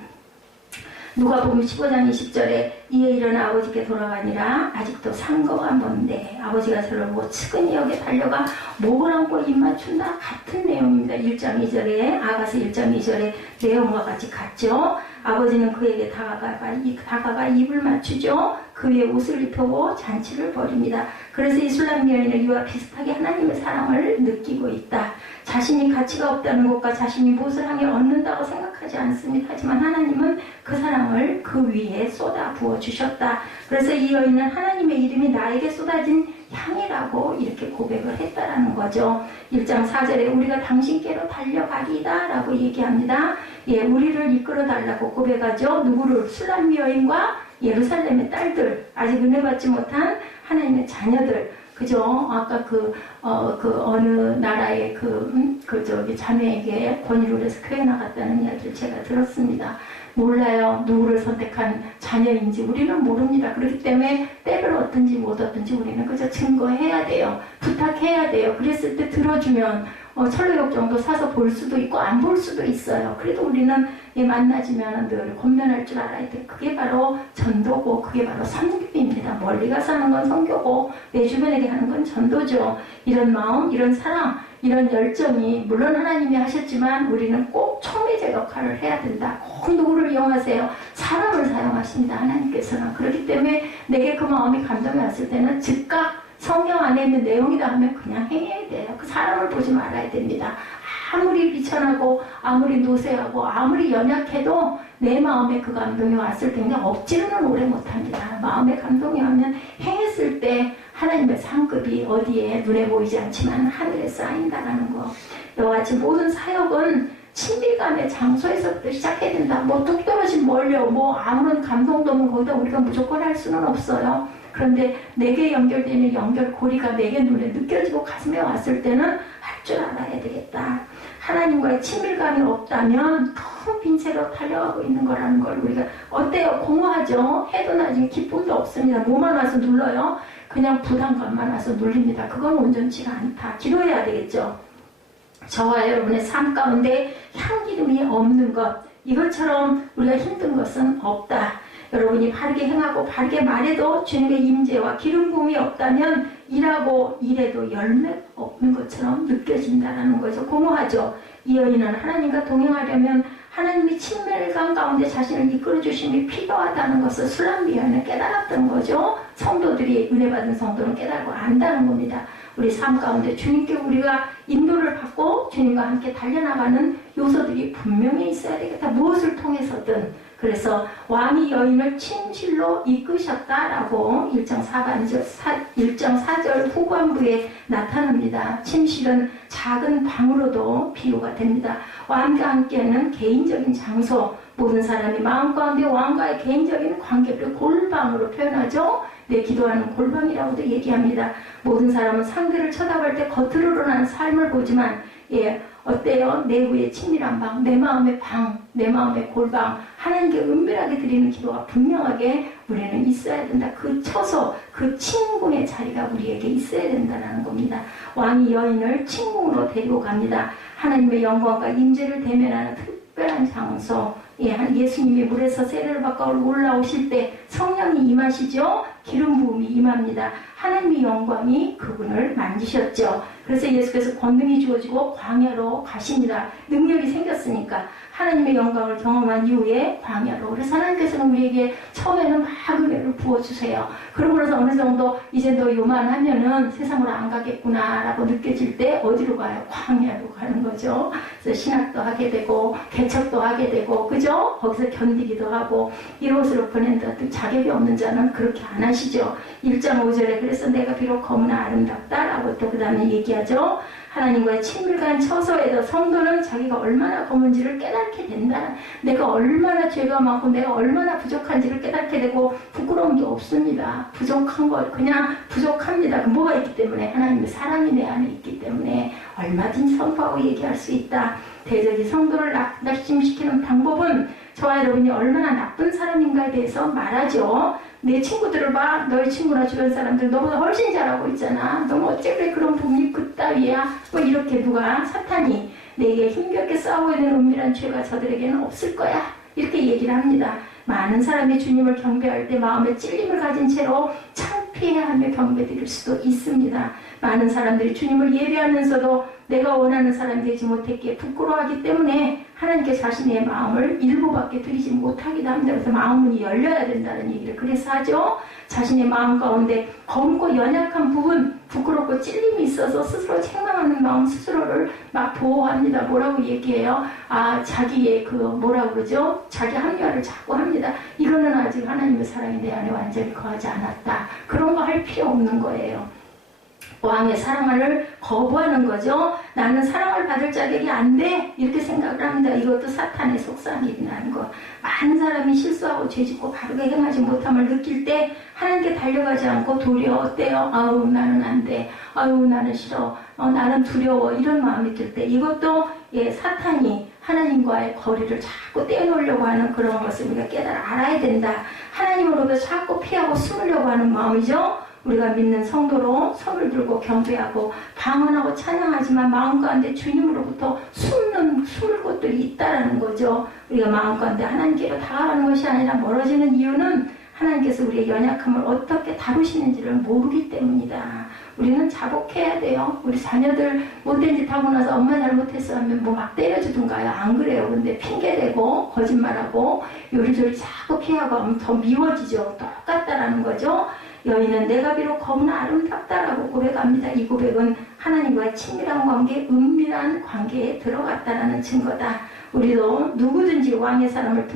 누가복음 15장 20절에 이에 일어나 아버지께 돌아가니라. 아직도 상거가 먼데 아버지가 저를 보고 측은히 여기에 달려가 목을 안고 입 맞춘다. 같은 내용입니다. 1장 2절에 아가서 1장 2절에 내용과 같이 같죠. 아버지는 그에게 다가가 입을 맞추죠. 그 위에 옷을 입혀고 잔치를 벌입니다. 그래서 이 술람 여인은 이와 비슷하게 하나님의 사랑을 느끼고 있다. 자신이 가치가 없다는 것과 자신이 무엇을 향해 얻는다고 생각하지 않습니다. 하지만 하나님은 그 사랑을 그 위에 쏟아 부어 주셨다. 그래서 이 여인은 하나님의 이름이 나에게 쏟아진 향이라고 이렇게 고백을 했다라는 거죠. 1장 4절에 우리가 당신께로 달려가리이다 라고 얘기합니다. 우리를 이끌어 달라고 고백하죠. 누구를? 술람 여인과 예루살렘의 딸들, 아직 은혜 받지 못한 하나님의 자녀들. 그죠? 아까 어느 나라의 자매에게 권유를 해서 교회 나갔다는 이야기를 제가 들었습니다. 몰라요. 누구를 선택한 자녀인지 우리는 모릅니다. 그렇기 때문에 때를 얻든지 못 얻든지 우리는 그저 증거해야 돼요. 부탁해야 돼요. 그랬을 때 들어주면 철로역 정도 사서 볼 수도 있고 안 볼 수도 있어요. 그래도 우리는 만나지면 늘 권면할 줄 알아야 돼. 그게 바로 전도고 그게 바로 선교입니다. 멀리 가서 하는 건 선교고 내 주변에게 하는 건 전도죠. 이런 마음, 이런 사랑, 이런 열정이 물론 하나님이 하셨지만 우리는 꼭 촉매제 역할을 해야 된다. 꼭 누구를 이용하세요? 사람을 사용하십니다. 하나님께서는. 그렇기 때문에 내게 그 마음이 감동이 왔을 때는 즉각 성경 안에 있는 내용이다 하면 그냥 행해야 돼요. 그 사람을 보지 말아야 됩니다. 아무리 비천하고 아무리 노쇠하고 아무리 연약해도 내 마음에 그 감동이 왔을 때 그냥 억지로는 오래 못합니다. 마음에 감동이 오면 행했을 때 하나님의 상급이 어디에 눈에 보이지 않지만 하늘에 쌓인다라는 거. 이와 같이 모든 사역은 친밀감의 장소에서부터 시작해야 된다. 뭐 뚝 떨어진 멀려 뭐 아무런 감동도 없는 거기다 우리가 무조건 할 수는 없어요. 그런데 내게 연결되는 연결고리가 내게 눈에 느껴지고 가슴에 왔을 때는 할 줄 알아야 되겠다. 하나님과의 친밀감이 없다면 텅 빈 채로 달려가고 있는 거라는 걸 우리가 어때요? 공허하죠? 해도 나중에 기쁨도 없습니다. 뭐만 와서 눌러요? 그냥 부담감만 와서 눌립니다. 그건 온전치가 않다. 기도해야 되겠죠? 저와 여러분의 삶 가운데 향기름이 없는 것, 이것처럼 우리가 힘든 것은 없다. 여러분이 바르게 행하고 바르게 말해도 주님의 임재와 기름 부음이 없다면 일하고 일해도 열매 없는 것처럼 느껴진다는 거죠. 공허하죠. 이 여인은 하나님과 동행하려면 하나님의 친밀감 가운데 자신을 이끌어주심이 필요하다는 것을 술람비 여인은 깨달았던 거죠. 성도들이, 은혜 받은 성도는 깨달고 안다는 겁니다. 우리 삶 가운데 주님께 우리가 인도를 받고 주님과 함께 달려나가는 요소들이 분명히 있어야 되겠다. 무엇을 통해서든. 그래서 왕이 여인을 침실로 이끄셨다라고 1장 4절 후반부에 나타납니다. 침실은 작은 방으로도 비유가 됩니다. 왕과 함께하는 개인적인 장소, 모든 사람이 마음 가운데 왕과의 개인적인 관계를 골방으로 표현하죠. 내 기도하는 골방이라고도 얘기합니다. 모든 사람은 상대를 쳐다볼 때 겉으로 드러나는 삶을 보지만 어때요? 내부의 친밀한 방, 내 마음의 방, 내 마음의 골방, 하나님께 은밀하게 드리는 기도가 분명하게 우리는 있어야 된다. 그 처소, 그 침궁의 자리가 우리에게 있어야 된다는 겁니다. 왕이 여인을 침궁으로 데리고 갑니다. 하나님의 영광과 임재를 대면하는 특별한 장소, 예수님이 물에서 세례를 받고 올라오실 때 성령이 임하시죠. 기름 부음이 임합니다. 하나님의 영광이 그분을 만지셨죠. 그래서 예수께서 권능이 주어지고 광야로 가십니다. 능력이 생겼으니까 하나님의 영광을 경험한 이후에 광야로. 그래서 하나님께서는 우리에게 처음에는 막 은혜를 부어주세요. 그러고 나서 어느 정도 이제 너 요만하면은 세상으로 안 가겠구나 라고 느껴질 때 어디로 가요? 광야로 가는 거죠. 그래서 신학도 하게 되고 개척도 하게 되고 그죠? 거기서 견디기도 하고 이곳으로 보낸다. 자격이 없는 자는 그렇게 안 하시죠. 1장 5절에 그래서 내가 비록 검으나 아름답다라고 또 그 다음에 얘기하죠. 하나님과의 친밀한 처소에도 성도는 자기가 얼마나 검은지를 깨닫게 된다. 내가 얼마나 죄가 많고 내가 얼마나 부족한지를 깨닫게 되고 부끄러운 게 없습니다. 부족한 것 그냥 부족합니다. 뭐가 있기 때문에 하나님의 사랑이 내 안에 있기 때문에 얼마든지 선포하고 얘기할 수 있다. 대적이 성도를 낙심시키는 방법은 저와 여러분이 얼마나 나쁜 사람인가에 대해서 말하죠. 내 친구들을 봐. 너희 친구나 주변 사람들 너보다 훨씬 잘하고 있잖아. 너 어째 그래 그런 분이 그따위야. 뭐 이렇게 누가 사탄이 내게 힘겹게 싸우고 있는 은밀한 죄가 저들에게는 없을 거야. 이렇게 얘기를 합니다. 많은 사람이 주님을 경배할 때 마음에 찔림을 가진 채로 창피해하며 경배드릴 수도 있습니다. 많은 사람들이 주님을 예배하면서도 내가 원하는 사람이 되지 못했기에 부끄러워하기 때문에 하나님께 자신의 마음을 일부밖에 드리지 못하기도 합니다. 그래서 마음문이 열려야 된다는 얘기를 그래서 하죠. 자신의 마음 가운데 검고 연약한 부분, 부끄럽고 찔림이 있어서 스스로 책망하는 마음 스스로를 막 보호합니다. 뭐라고 얘기해요? 자기의 뭐라고 그러죠? 자기 합리화를 자꾸 합니다. 이거는 아직 하나님의 사랑이 내 안에 완전히 거하지 않았다. 그런 거 할 필요 없는 거예요. 왕의 사랑을 거부하는 거죠. 나는 사랑을 받을 자격이 안 돼. 이렇게 생각을 합니다. 이것도 사탄의 속삭임이라는 거. 많은 사람이 실수하고 죄짓고 바르게 행하지 못함을 느낄 때 하나님께 달려가지 않고 도리어 어때요? 아우 나는 안 돼. 아우 나는 싫어. 나는 두려워. 이런 마음이 들 때 이것도 사탄이 하나님과의 거리를 자꾸 떼어놓으려고 하는 그런 것을 우리가 알아야 된다. 하나님으로부터 자꾸 피하고 숨으려고 하는 마음이죠. 우리가 믿는 성도로 손을 들고 경배하고 방언하고 찬양하지만 마음 가운데 주님으로부터 숨을 곳들이 있다라는 거죠. 우리가 마음 가운데 하나님께로 다가가는 것이 아니라 멀어지는 이유는 하나님께서 우리의 연약함을 어떻게 다루시는지를 모르기 때문이다. 우리는 자복해야 돼요. 우리 자녀들 못된 짓 하고 나서 엄마 잘못했어 하면 뭐 막 때려주든가요? 안 그래요. 근데 핑계대고 거짓말하고 요리조리 자꾸 피하고 하면 더 미워지죠. 똑같다라는 거죠. 여인은 내가 비록 검으나 아름답다라고 고백합니다. 이 고백은 하나님과의 친밀한 관계, 은밀한 관계에 들어갔다라는 증거다. 우리도 누구든지 왕의 사랑을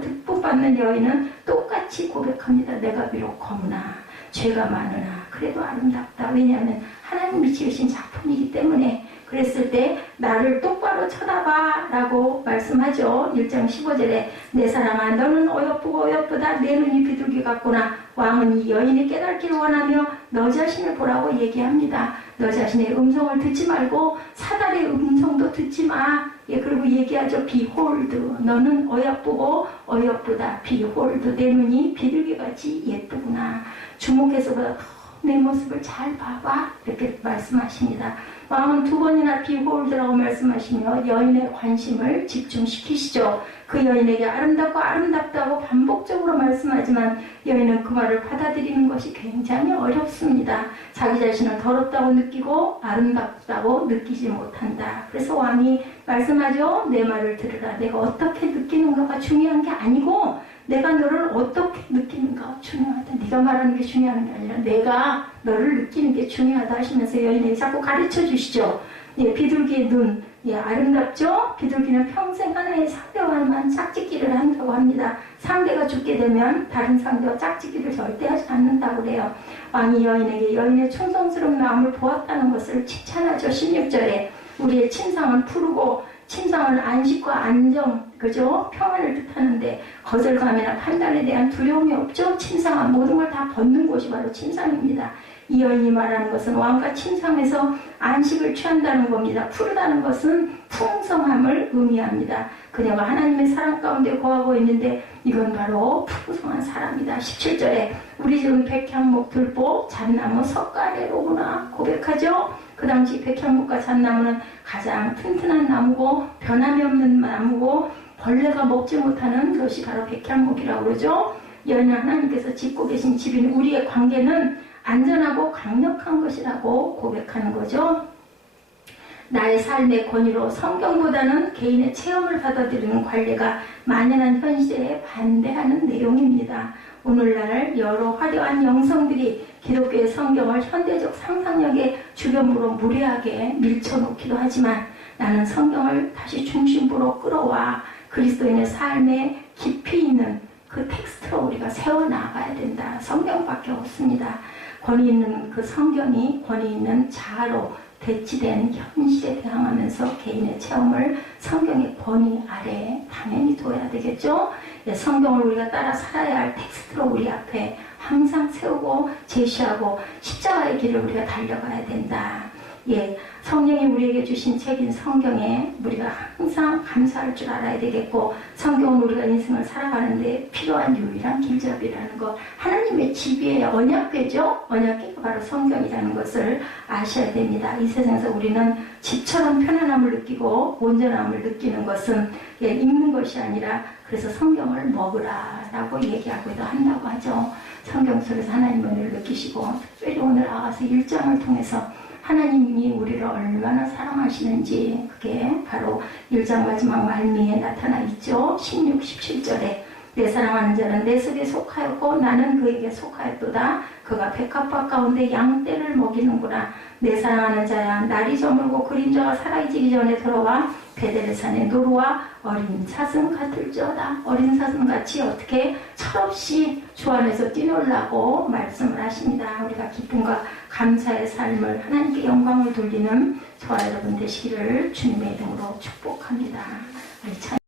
듬뿍 받는 여인은 똑같이 고백합니다. 내가 비록 검으나 죄가 많으나 그래도 아름답다. 왜냐하면 하나님이 지으신 작품이기 때문에. 그랬을 때 나를 똑바로 쳐다봐 라고 말씀하죠. 1장 15절에 내 사람아 너는 어여쁘고 어여쁘다. 내 눈이 비둘기 같구나. 왕은 이 여인이 깨닫기를 원하며 너 자신을 보라고 얘기합니다. 너 자신의 음성을 듣지 말고 사달의 음성도 듣지 마. 예, 그리고 얘기하죠. Behold, 너는 어여쁘고 어여쁘다. Behold, 내 눈이 비둘기같이 예쁘구나. 주목해서 보다 내 모습을 잘 봐봐. 이렇게 말씀하십니다. 왕은 두 번이나 Behold라고 말씀하시며 여인의 관심을 집중시키시죠. 그 여인에게 아름답고 아름답다고 반복적으로 말씀하지만 여인은 그 말을 받아들이는 것이 굉장히 어렵습니다. 자기 자신을 더럽다고 느끼고 아름답다고 느끼지 못한다. 그래서 왕이 말씀하죠. 내 말을 들으라. 내가 어떻게 느끼는가가 중요한 게 아니고 내가 너를 어떻게 느끼는가 중요하다. 네가 말하는 게 중요한 게 아니라 내가 너를 느끼는 게 중요하다 하시면서 여인에게 자꾸 가르쳐 주시죠. 예, 비둘기의 눈, 예, 아름답죠? 비둘기는 평생 하나의 상대와만 짝짓기를 한다고 합니다. 상대가 죽게 되면 다른 상대와 짝짓기를 절대 하지 않는다고 그래요. 왕이 여인에게 여인의 충성스러운 마음을 보았다는 것을 칭찬하죠. 16절에 우리의 침상은 푸르고 침상은 안식과 안정, 그죠? 평안을 뜻하는데 거절감이나 판단에 대한 두려움이 없죠? 침상은 모든 걸 다 벗는 곳이 바로 침상입니다. 이 여인이 말하는 것은 왕과 침상에서 안식을 취한다는 겁니다. 푸르다는 것은 풍성함을 의미합니다. 그녀가 하나님의 사랑 가운데 거하고 있는데 이건 바로 풍성한 사람이다. 17절에 우리 집은 백향목, 들보, 잣나무, 석가래로구나 고백하죠. 그 당시 백향목과 잣나무는 가장 튼튼한 나무고 변함이 없는 나무고 벌레가 먹지 못하는 것이 바로 백향목이라고 그러죠. 여인은 하나님께서 짓고 계신 집인 우리의 관계는 안전하고 강력한 것이라고 고백하는 거죠. 나의 삶의 권위로 성경보다는 개인의 체험을 받아들이는 관례가 만연한 현실에 반대하는 내용입니다. 오늘날 여러 화려한 영성들이 기독교의 성경을 현대적 상상력의 주변부로 무례하게 밀쳐놓기도 하지만 나는 성경을 다시 중심부로 끌어와 그리스도인의 삶에 깊이 있는 그 텍스트로 우리가 세워나가야 된다. 성경밖에 없습니다. 권위 있는 그 성경이 권위 있는 자아로 대치된 현실에 대항하면서 개인의 체험을 성경의 권위 아래에 당연히 둬야 되겠죠. 예, 성경을 우리가 따라 살아야 할 텍스트로 우리 앞에 항상 세우고 제시하고 십자가의 길을 우리가 달려가야 된다. 예, 성령이 우리에게 주신 책인 성경에 우리가 항상 감사할 줄 알아야 되겠고 성경은 우리가 인생을 살아가는데 필요한 유일한 길잡이라는 것, 하나님의 지비의 언약궤죠. 언약궤가 바로 성경이라는 것을 아셔야 됩니다. 이 세상에서 우리는 집처럼 편안함을 느끼고 온전함을 느끼는 것은 읽는 것이 아니라 그래서 성경을 먹으라 라고 얘기하기도 한다고 하죠. 성경 속에서 하나님의 은혜를 느끼시고 특별히 오늘 아가서 1장을 통해서 하나님이 우리를 얼마나 사랑하시는지 그게 바로 1장 마지막 말미에 나타나 있죠. 16, 17절에 내 사랑하는 자는 내 속에 속하였고 나는 그에게 속하였도다. 그가 백합화 가운데 양떼를 먹이는구나. 내 사랑하는 자야 날이 저물고 그림자가 사라지기 전에 돌아와 베델산의 노루와 어린 사슴 같을지어다. 어린 사슴같이 어떻게 철없이 주 안에서 뛰놀라고 말씀을 하십니다. 우리가 기쁨과 감사의 삶을 하나님께 영광을 돌리는 저와 여러분 되시기를 주님의 이름으로 축복합니다.